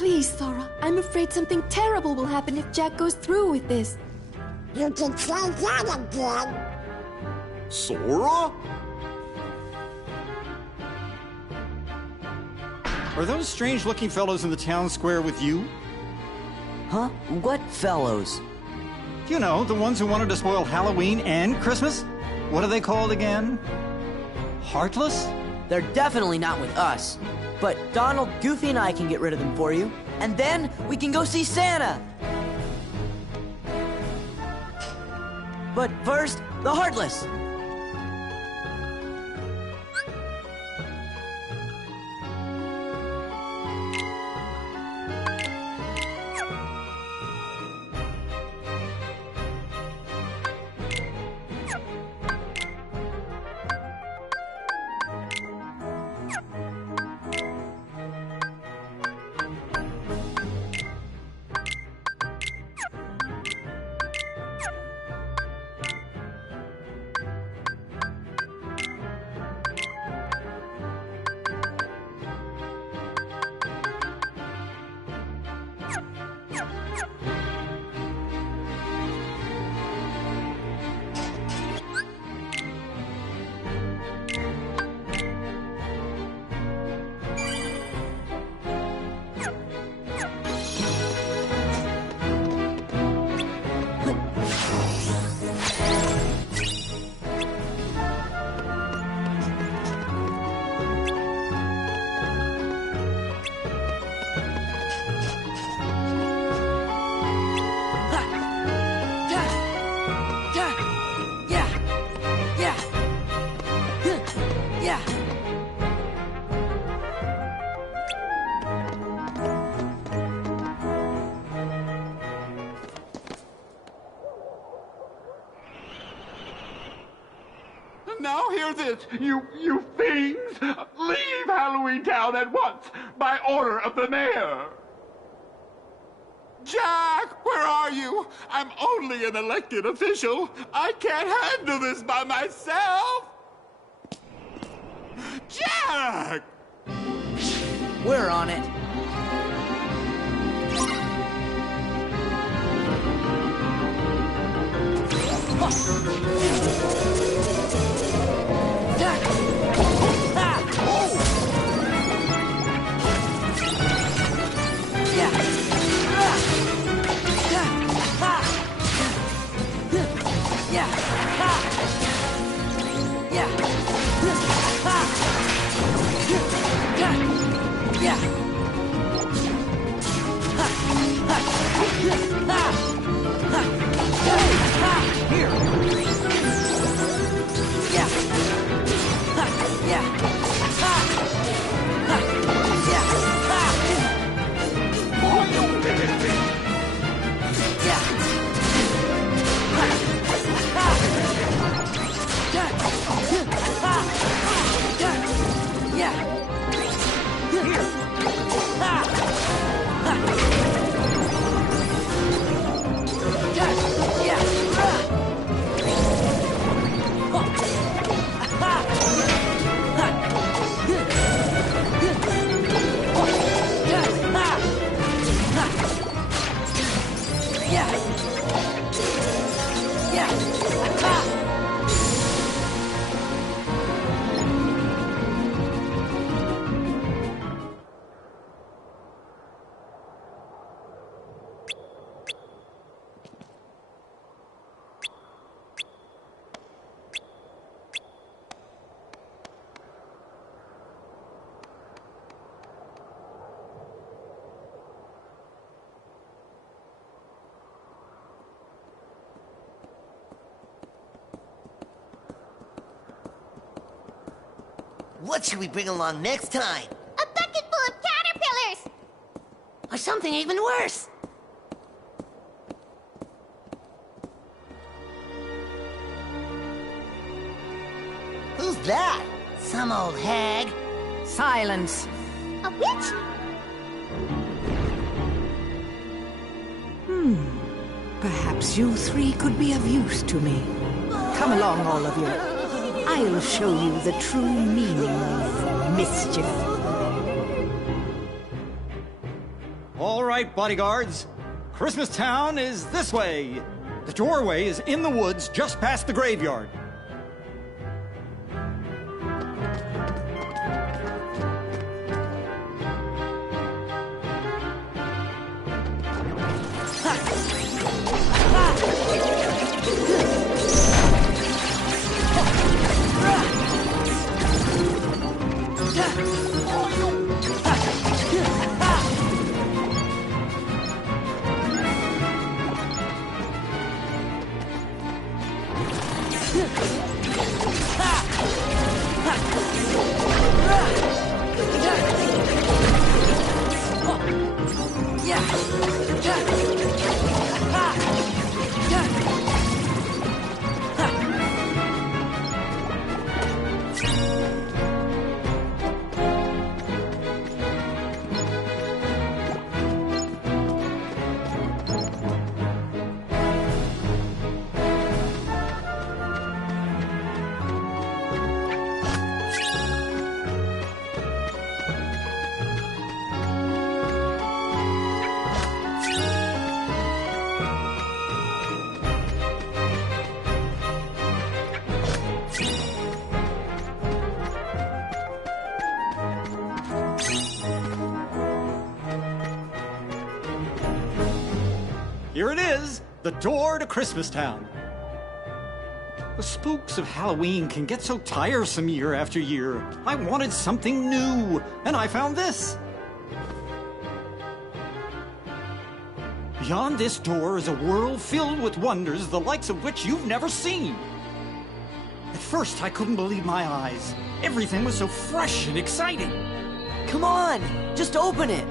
Please, Thora. I'm afraid something terrible will happen if Jack goes through with this. You can try that again. Sora? Are those strange-looking fellows in the town square with you? Huh? What fellows? You know, the ones who wanted to spoil Halloween and Christmas? What are they called again? Heartless? They're definitely not with us. But Donald, Goofy, and I can get rid of them for you. And then we can go see Santa! But first, the Heartless! Now hear this, you fiends! Leave Halloween Town at once, by order of the mayor! Jack, where are you? I'm only an elected official. I can't handle this by myself! Jack! We're on it. What should we bring along next time? A bucket full of caterpillars! Or something even worse? Who's that? Some old hag? Silence. A witch? Perhaps you three could be of use to me. Come along, all of you. I'll show you the true meaning of mischief. right, bodyguards. Christmas Town is this way. The doorway is in the woods just past the graveyard. Here it is, the door to Christmas Town. The spooks of Halloween can get so tiresome year after year. I wanted something new, and I found this. Beyond this door is a world filled with wonders the likes of which you've never seen. At first, I couldn't believe my eyes. Everything was so fresh and exciting. Come on, just open it.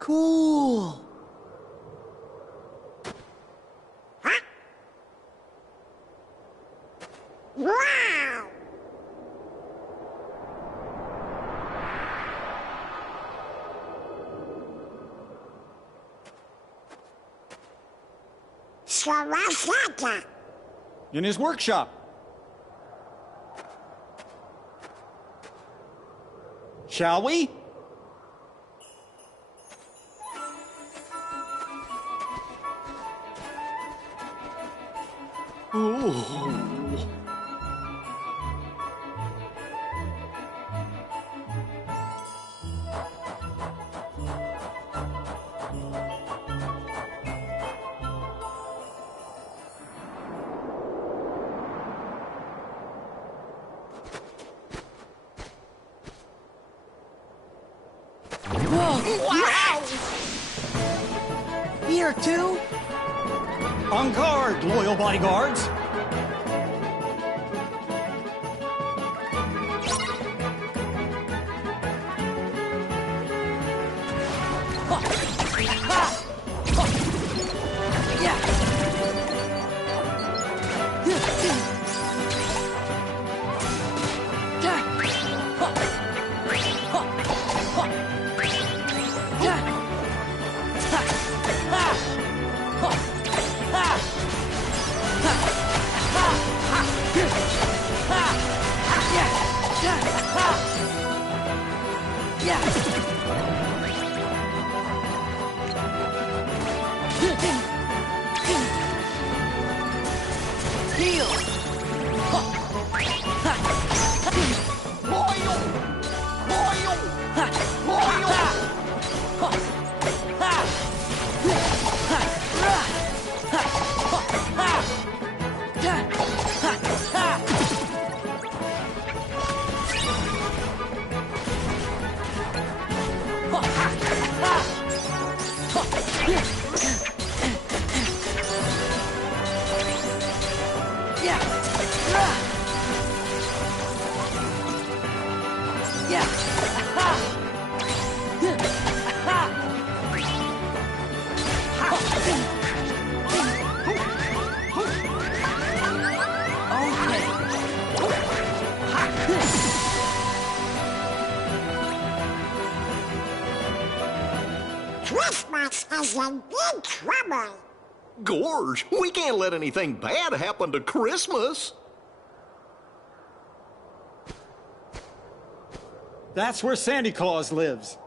Cool. Wow! So what's that? In his workshop. Shall we? Ooh. Wow! Here, too? On guard, loyal bodyguards. Christmas is in big trouble. Gorge, we can't let anything bad happen to Christmas. That's where Santa Claus lives.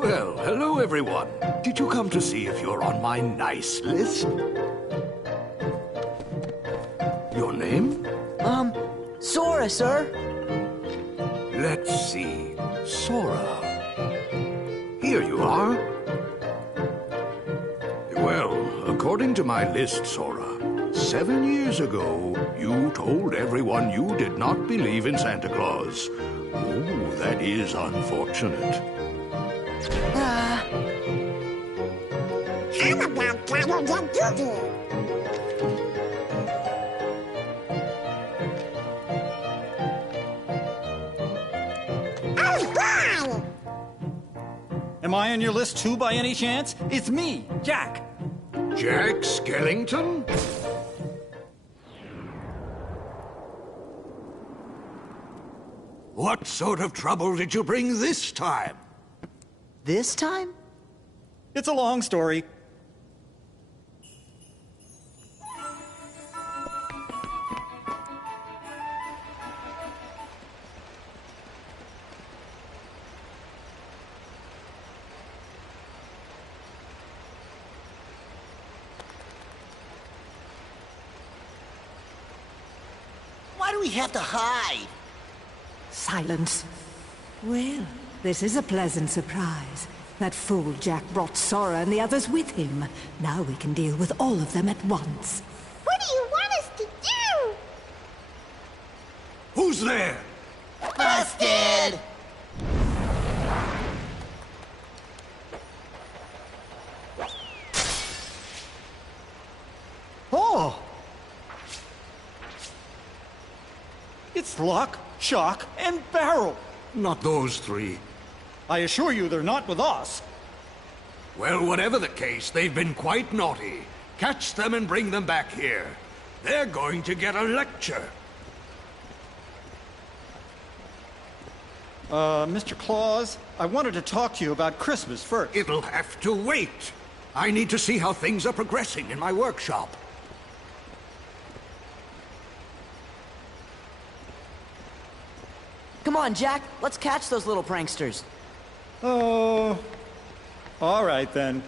Well, hello everyone. Did you come to see if you're on my nice list? Your name? Sora, sir. Let's see. Sora. Here you are. Well, according to my list, Sora, 7 years ago, you told everyone you did not believe in Santa Claus. Oh, that is unfortunate. I'm about Donald Duck Doo-Doo. Am I on your list too, by any chance? It's me, Jack. Jack Skellington? What sort of trouble did you bring this time? This time? It's a long story. Why do we have to hide? Silence. Well, this is a pleasant surprise. That fool Jack brought Sora and the others with him. Now we can deal with all of them at once. What do you want us to do? Who's there? Busted! Oh! It's Lock, Shock, and Barrel. Not those three. I assure you they're not with us. Well, whatever the case, they've been quite naughty. Catch them and bring them back here. They're going to get a lecture. Mr. Claus, I wanted to talk to you about Christmas first. It'll have to wait. I need to see how things are progressing in my workshop. Come on, Jack. Let's catch those little pranksters. Oh, all right then.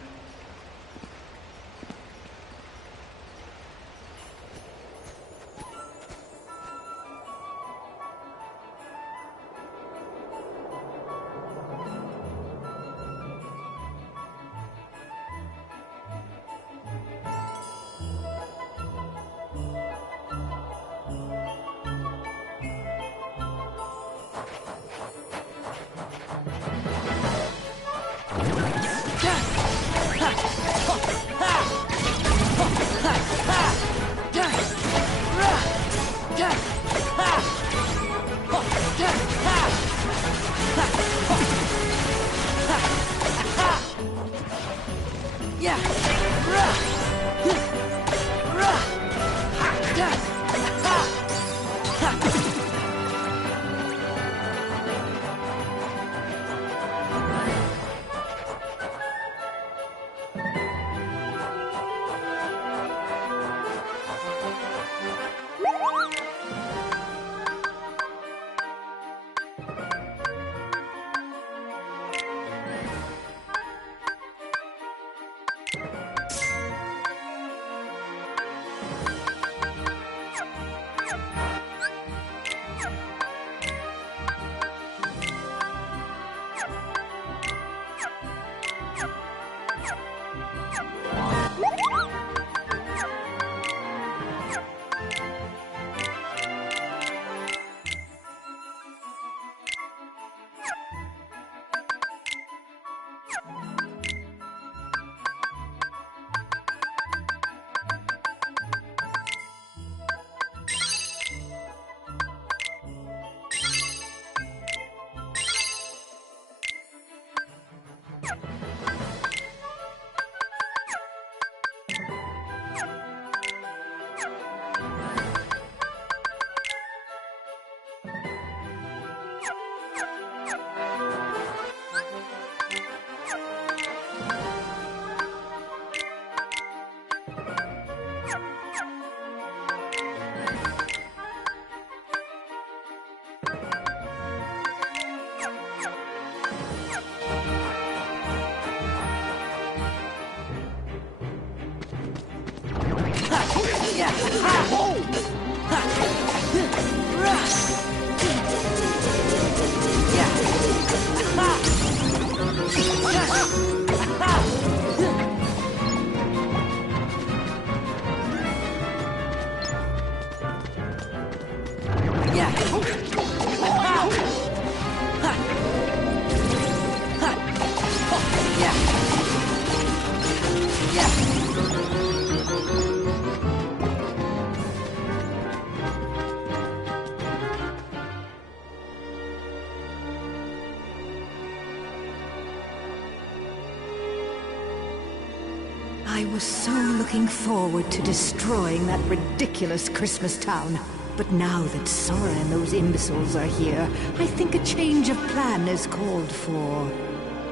I was so looking forward to destroying that ridiculous Christmas town. But now that Sora and those imbeciles are here, I think a change of plan is called for.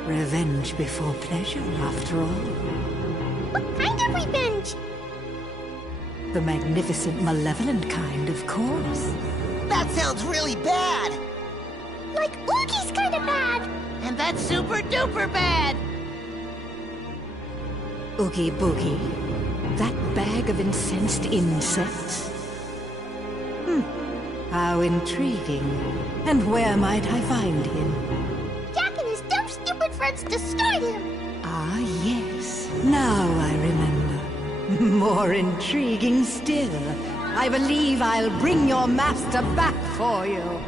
Revenge before pleasure, after all. What kind of revenge? The magnificent, malevolent kind, of course. That sounds really bad. Like Oogie's kind of bad. And that's super duper bad. Oogie Boogie? That bag of incensed insects? How intriguing. And where might I find him? Jack and his dumb, stupid friends destroyed him. Ah, yes. Now I remember. More intriguing still. I believe I'll bring your master back for you.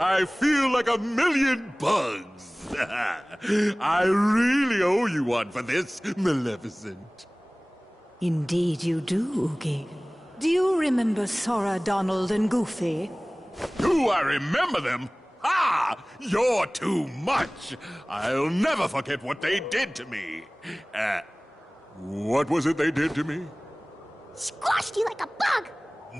I feel like a million bugs. I really owe you one for this, Maleficent. Indeed you do, Oogie. Do you remember Sora, Donald, and Goofy? Do I remember them? Ha! You're too much. I'll never forget what they did to me. What was it they did to me? Squashed you like a bug.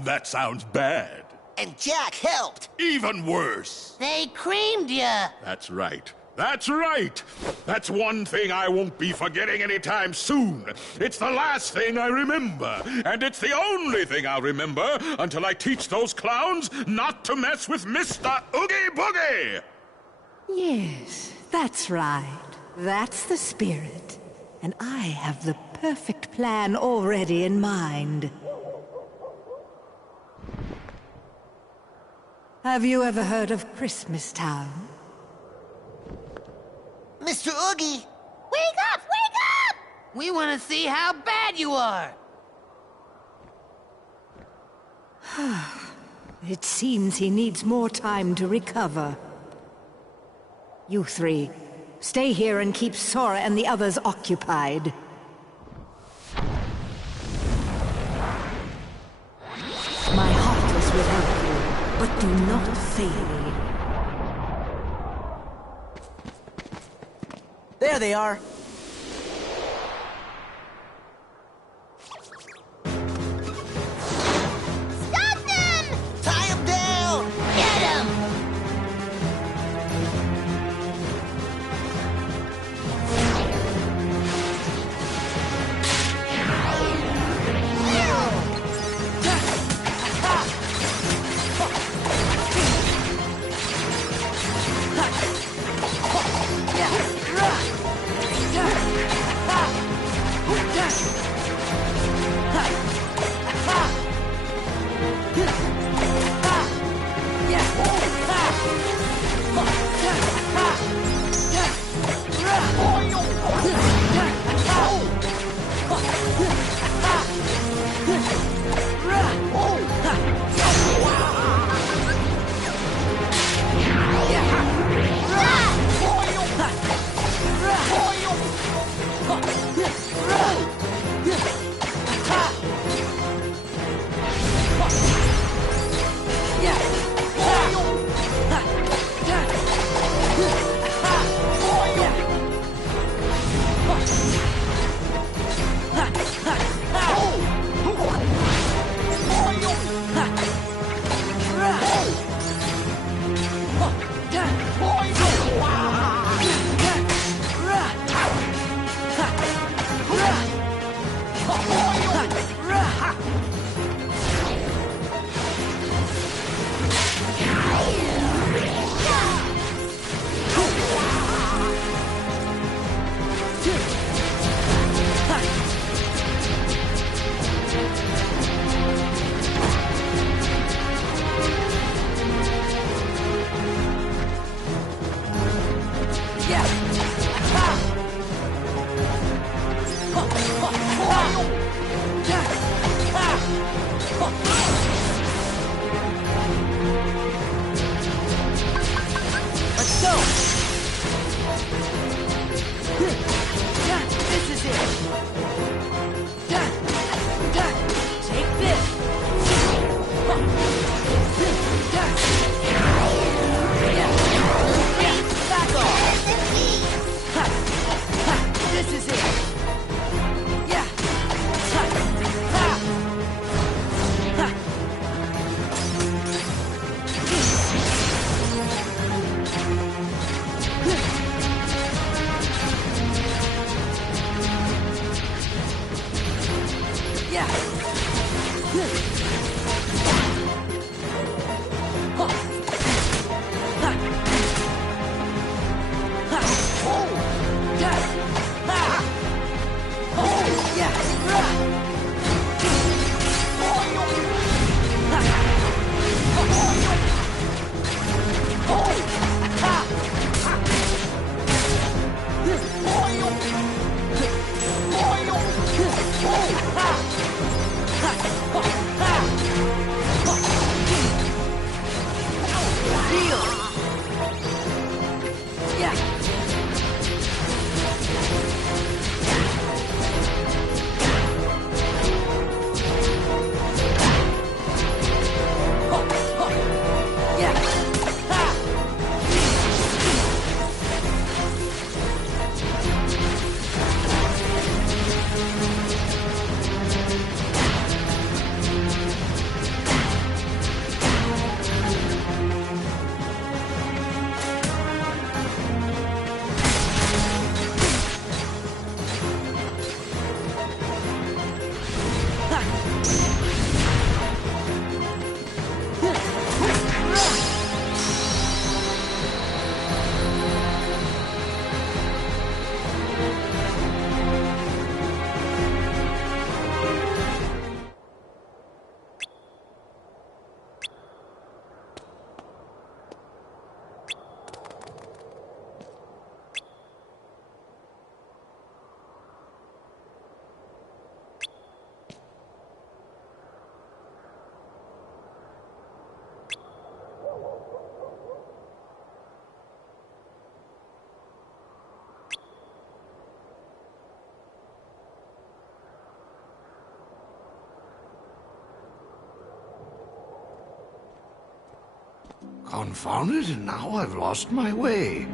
That sounds bad. And Jack helped. Even worse. They creamed ya. That's right. That's right! That's one thing I won't be forgetting anytime soon. It's the last thing I remember. And it's the only thing I'll remember until I teach those clowns not to mess with Mr. Oogie Boogie! Yes, that's right. That's the spirit. And I have the perfect plan already in mind. Have you ever heard of Christmas Town? Mr. Oogie! Wake up! Wake up! We want to see how bad you are! It seems he needs more time to recover. You three, Stay here and keep Sora and the others occupied. My Heartless will help you, but do not fail me. There they are. Stop them! Tie him down! Get him! Confound it, now I've lost my way.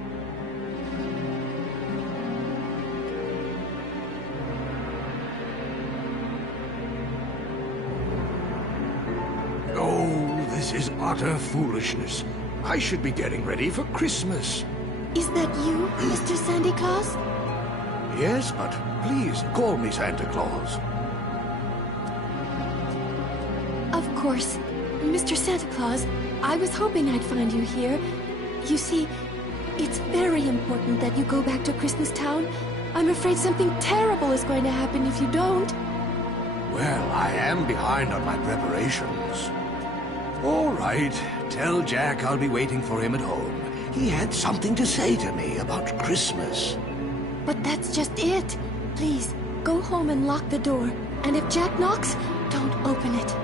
Oh, this is utter foolishness. I should be getting ready for Christmas. Is that you, Mr. Santa Claus? Yes, but please call me Santa Claus. Of course. Mr. Santa Claus, I was hoping I'd find you here. You see, it's very important that you go back to Christmas Town. I'm afraid something terrible is going to happen if you don't. Well, I am behind on my preparations. All right, tell Jack I'll be waiting for him at home. He had something to say to me about Christmas. But that's just it. Please, go home and lock the door. And if Jack knocks, don't open it.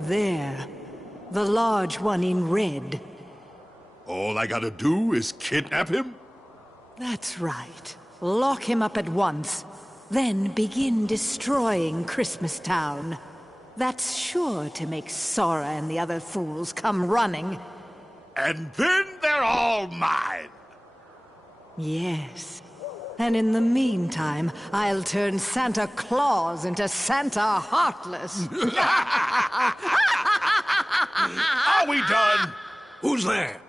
There. The large one in red. All I gotta do is kidnap him? That's right. Lock him up at once. Then begin destroying Christmas Town. That's sure to make Sora and the other fools come running. And then they're all mine! Yes. And in the meantime, I'll turn Santa Claus into Santa Heartless. Are we done? Who's there?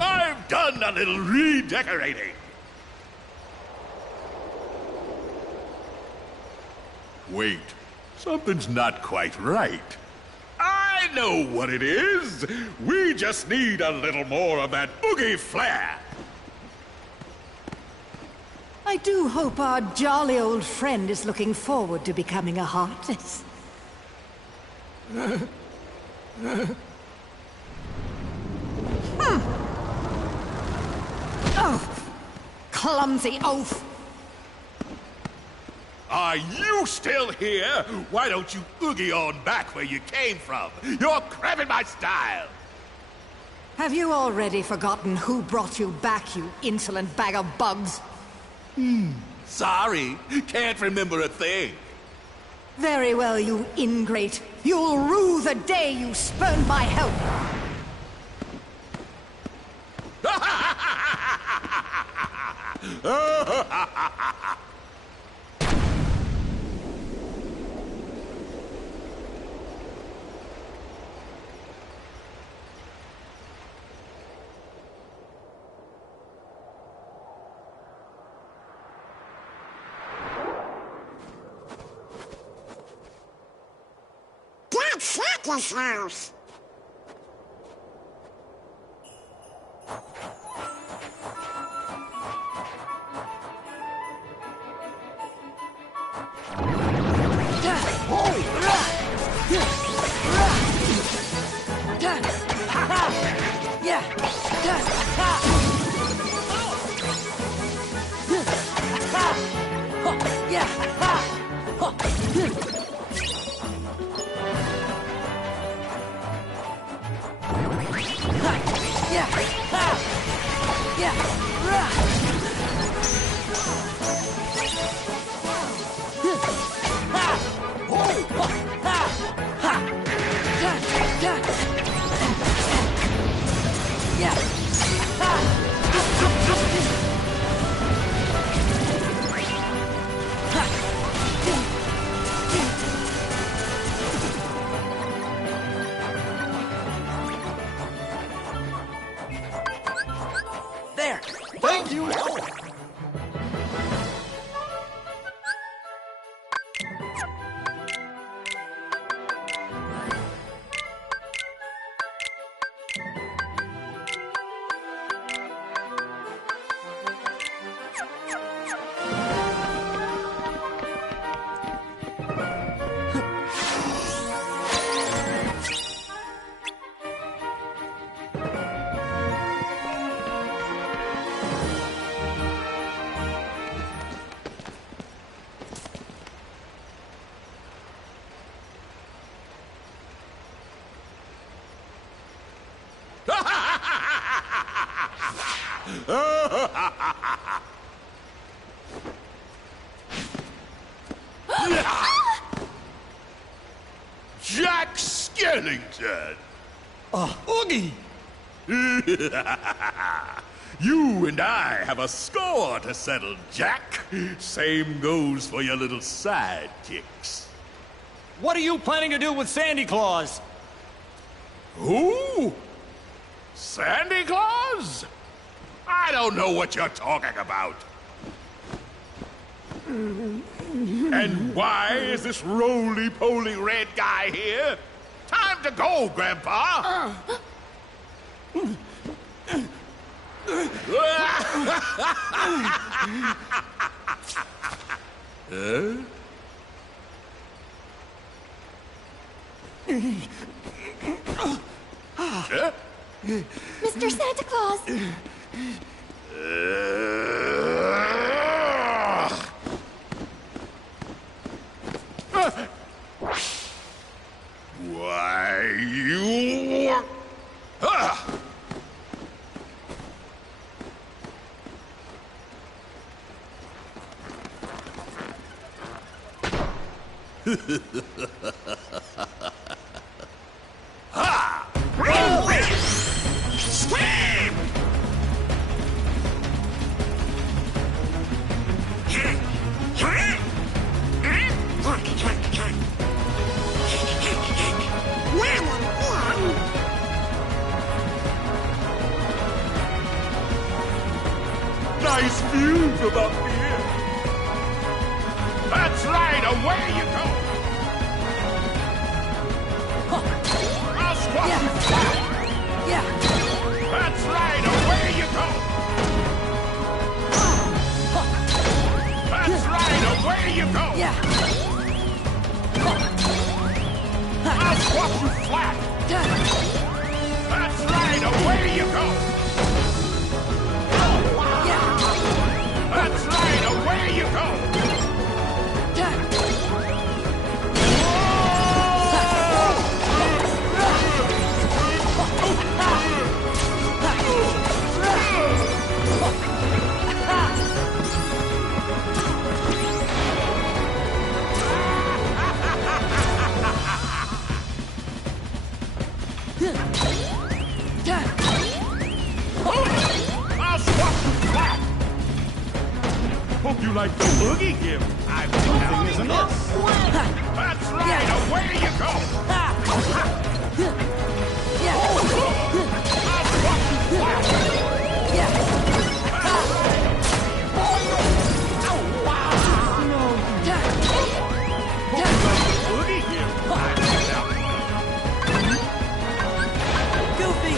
I've done a little redecorating. Wait, something's not quite right. I know what it is. We just need a little more of that Oogie flair. I do hope our jolly old friend is looking forward to becoming a Heartless. Oh, clumsy oaf! Are you still here? Why don't you oogie on back where you came from? You're cramping my style. Have you already forgotten who brought you back, you insolent bag of bugs? Sorry, can't remember a thing. Very well, you ingrate. You'll rue the day you spurned my help. That's Santa's house. Jack Skellington! Oogie! You and I have a score to settle, Jack. Same goes for your little sidekicks. What are you planning to do with Sandy Claus? Who? Sandy Claus? I don't know what you're talking about. And why is this roly-poly red guy here? Time to go, Grandpa! Mr. Santa Claus! Why, you... Ha! Railway! Scream! Nice view from up here. That's right, away you go. I'll squash you flat. Yeah. That's right, away you go. That's right, away you go. Yeah. I'll squash you flat. That's right, away you go. That's right, away you go! I'll swap you flat! Hope you like the boogie gift. I think is enough. That's right, away you go! I'll swap you flat! Boogie gift. Goofy!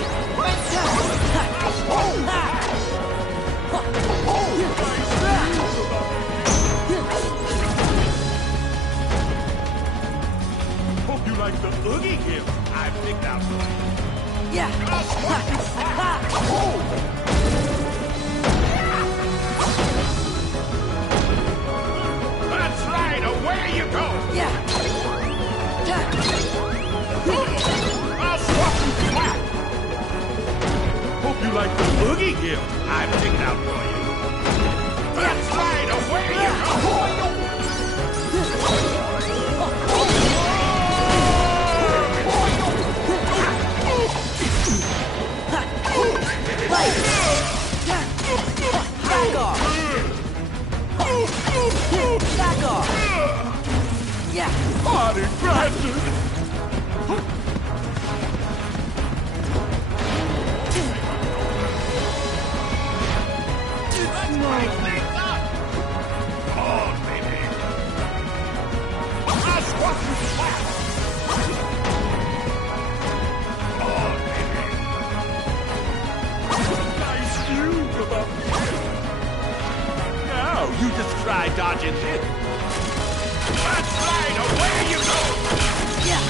Hope you like the Oogie gift I picked out for you. Yeah. That's right, away you go! Yeah. I'll swap you flat! Hope you like the Oogie gift I picked out for you. That's right, away you go! Back off! Back off! Yeah! Party Brandon! Now you just try dodging this. That's right, away you go! Yeah!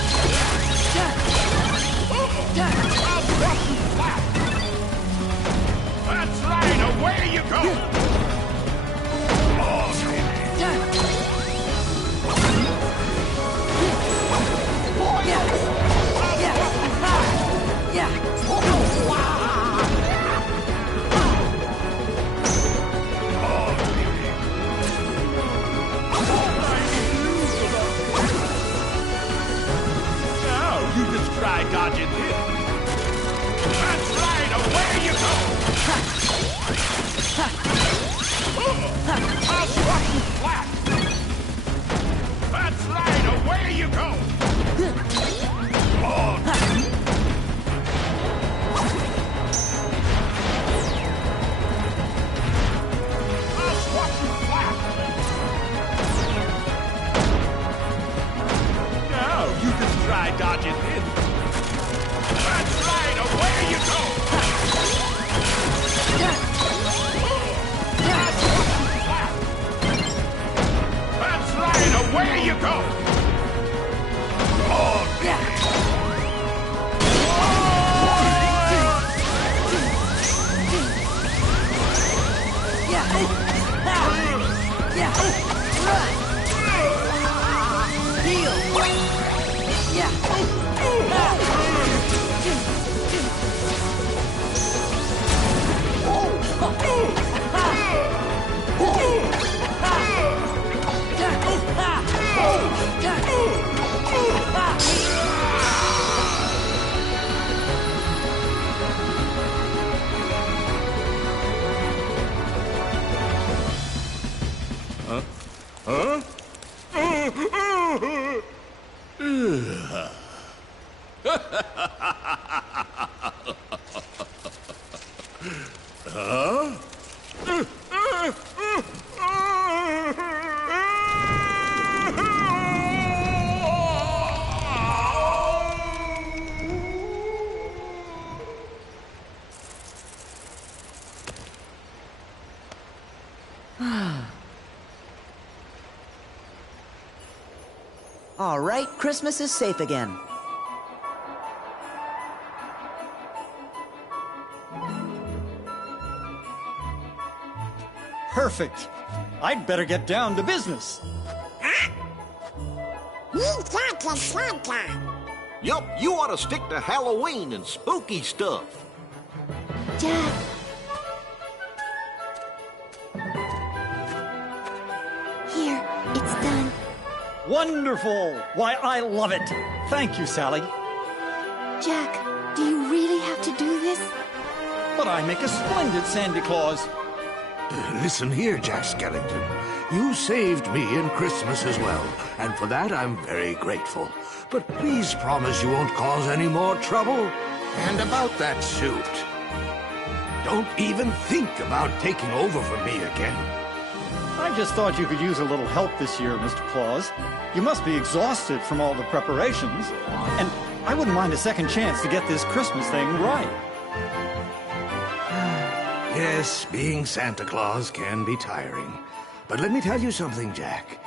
dodging this. That's right, away you go! I'll swat you flat! That's right, away you go! Oh. I'll swat you flat! Now you just try dodging this. That's right, away you go! That's right, away you go! Oh, yeah! Huh? All right, Christmas is safe again. Perfect. I'd better get down to business. Yup, you ought to stick to Halloween and spooky stuff. Jack. Here, it's done. Wonderful! Why, I love it. Thank you, Sally. Jack, do you really have to do this? But I make a splendid Santa Claus. Listen here, Jack Skellington. You saved me in Christmas as well, and for that I'm very grateful. But please promise you won't cause any more trouble. And about that suit, don't even think about taking over for me again. I just thought you could use a little help this year, Mr. Claus. You must be exhausted from all the preparations. And I wouldn't mind a second chance to get this Christmas thing right. Yes, being Santa Claus can be tiring. But let me tell you something, Jack.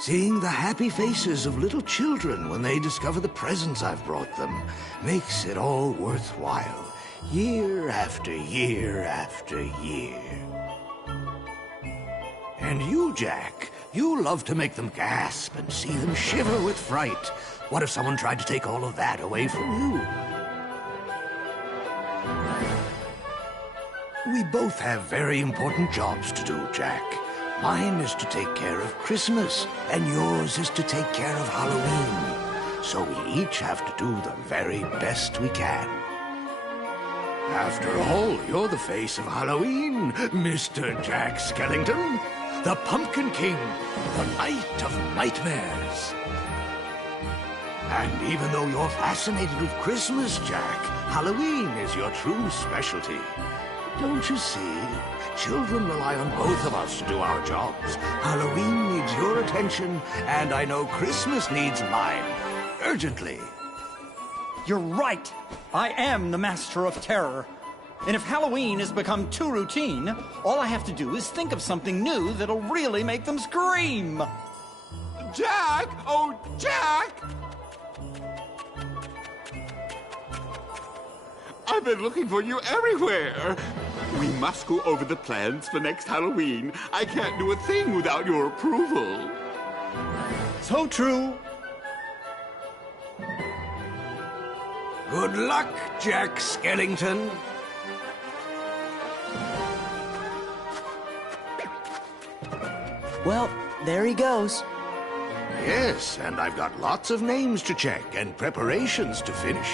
Seeing the happy faces of little children when they discover the presents I've brought them makes it all worthwhile, year after year after year. And you, Jack, you love to make them gasp and see them shiver with fright. What if someone tried to take all of that away from you? We both have very important jobs to do, Jack. Mine is to take care of Christmas, and yours is to take care of Halloween. So we each have to do the very best we can. After all, you're the face of Halloween, Mr. Jack Skellington. The Pumpkin King, the Knight of Nightmares. And even though you're fascinated with Christmas, Jack, Halloween is your true specialty. Don't you see? Children rely on both of us to do our jobs. Halloween needs your attention, and I know Christmas needs mine. Urgently. You're right. I am the master of terror. And if Halloween has become too routine, all I have to do is think of something new that'll really make them scream. Jack! Oh, Jack! I've been looking for you everywhere. We must go over the plans for next Halloween. I can't do a thing without your approval. So true. Good luck, Jack Skellington. Well, there he goes. Yes, and I've got lots of names to check and preparations to finish.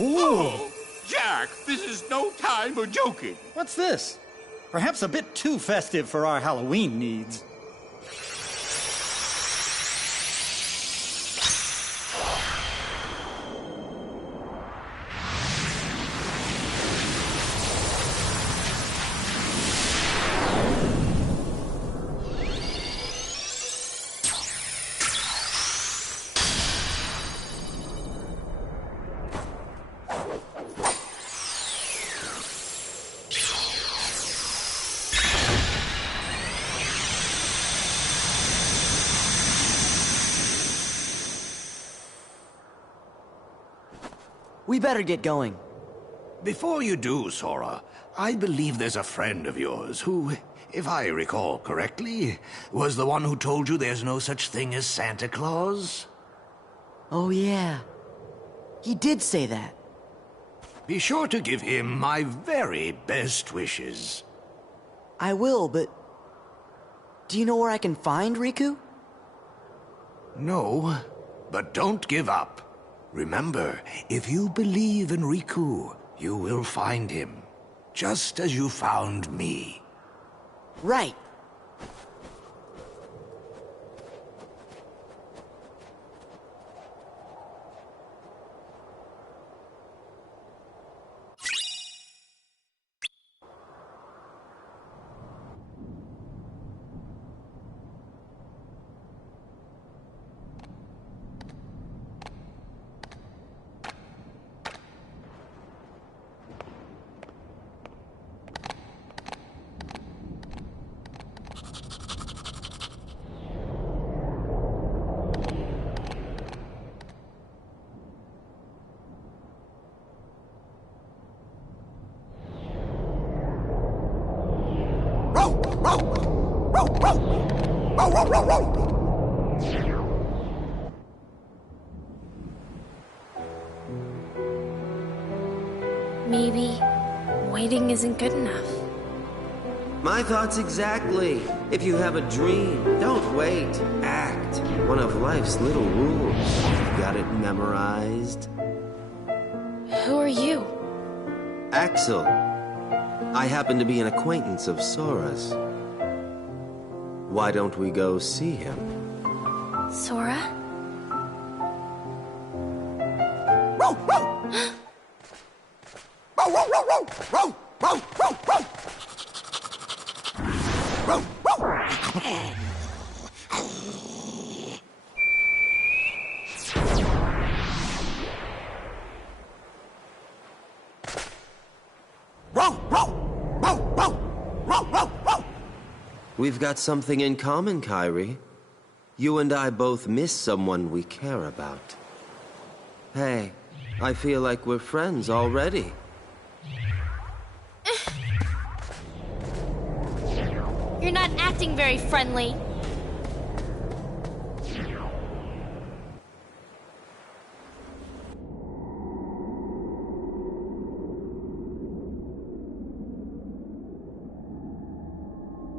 Oh! Jack, this is no time for joking. What's this? Perhaps a bit too festive for our Halloween needs. We better get going. Before you do, Sora, I believe there's a friend of yours who, if I recall correctly, was the one who told you there's no such thing as Santa Claus? Oh, yeah. He did say that. Be sure to give him my very best wishes. I will, but... do you know where I can find Riku? No, but don't give up. Remember, if you believe in Riku, you will find him, just as you found me. Right. Maybe waiting isn't good enough. My thoughts exactly. If you have a dream, don't wait. Act. One of life's little rules. Got it memorized? Who are you? Axel. I happen to be an acquaintance of Sora's. Why don't we go see him? Sora? We've got something in common, Kairi. You and I both miss someone we care about. Hey, I feel like we're friends already. You're not acting very friendly.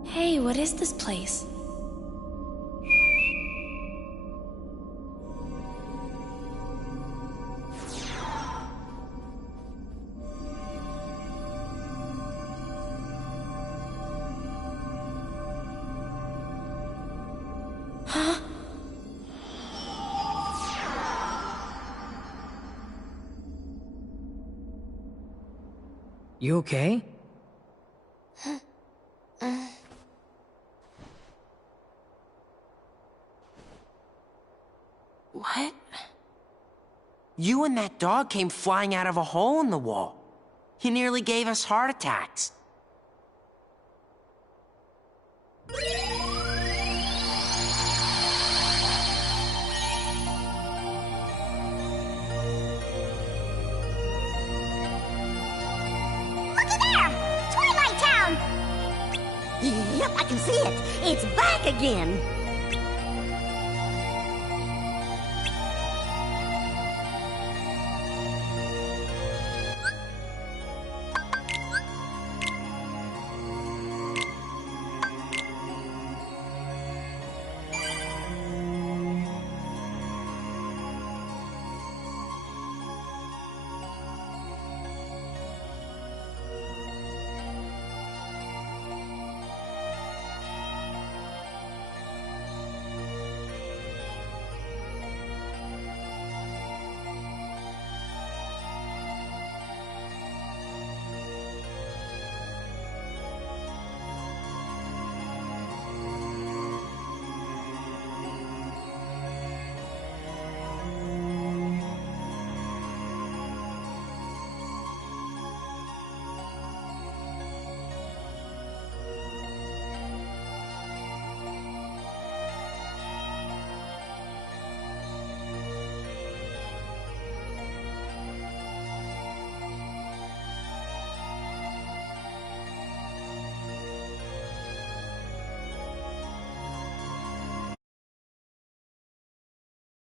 Hey, what is this place? Huh? You okay? What? You and that dog came flying out of a hole in the wall. He nearly gave us heart attacks. Yep, I can see it. It's back again.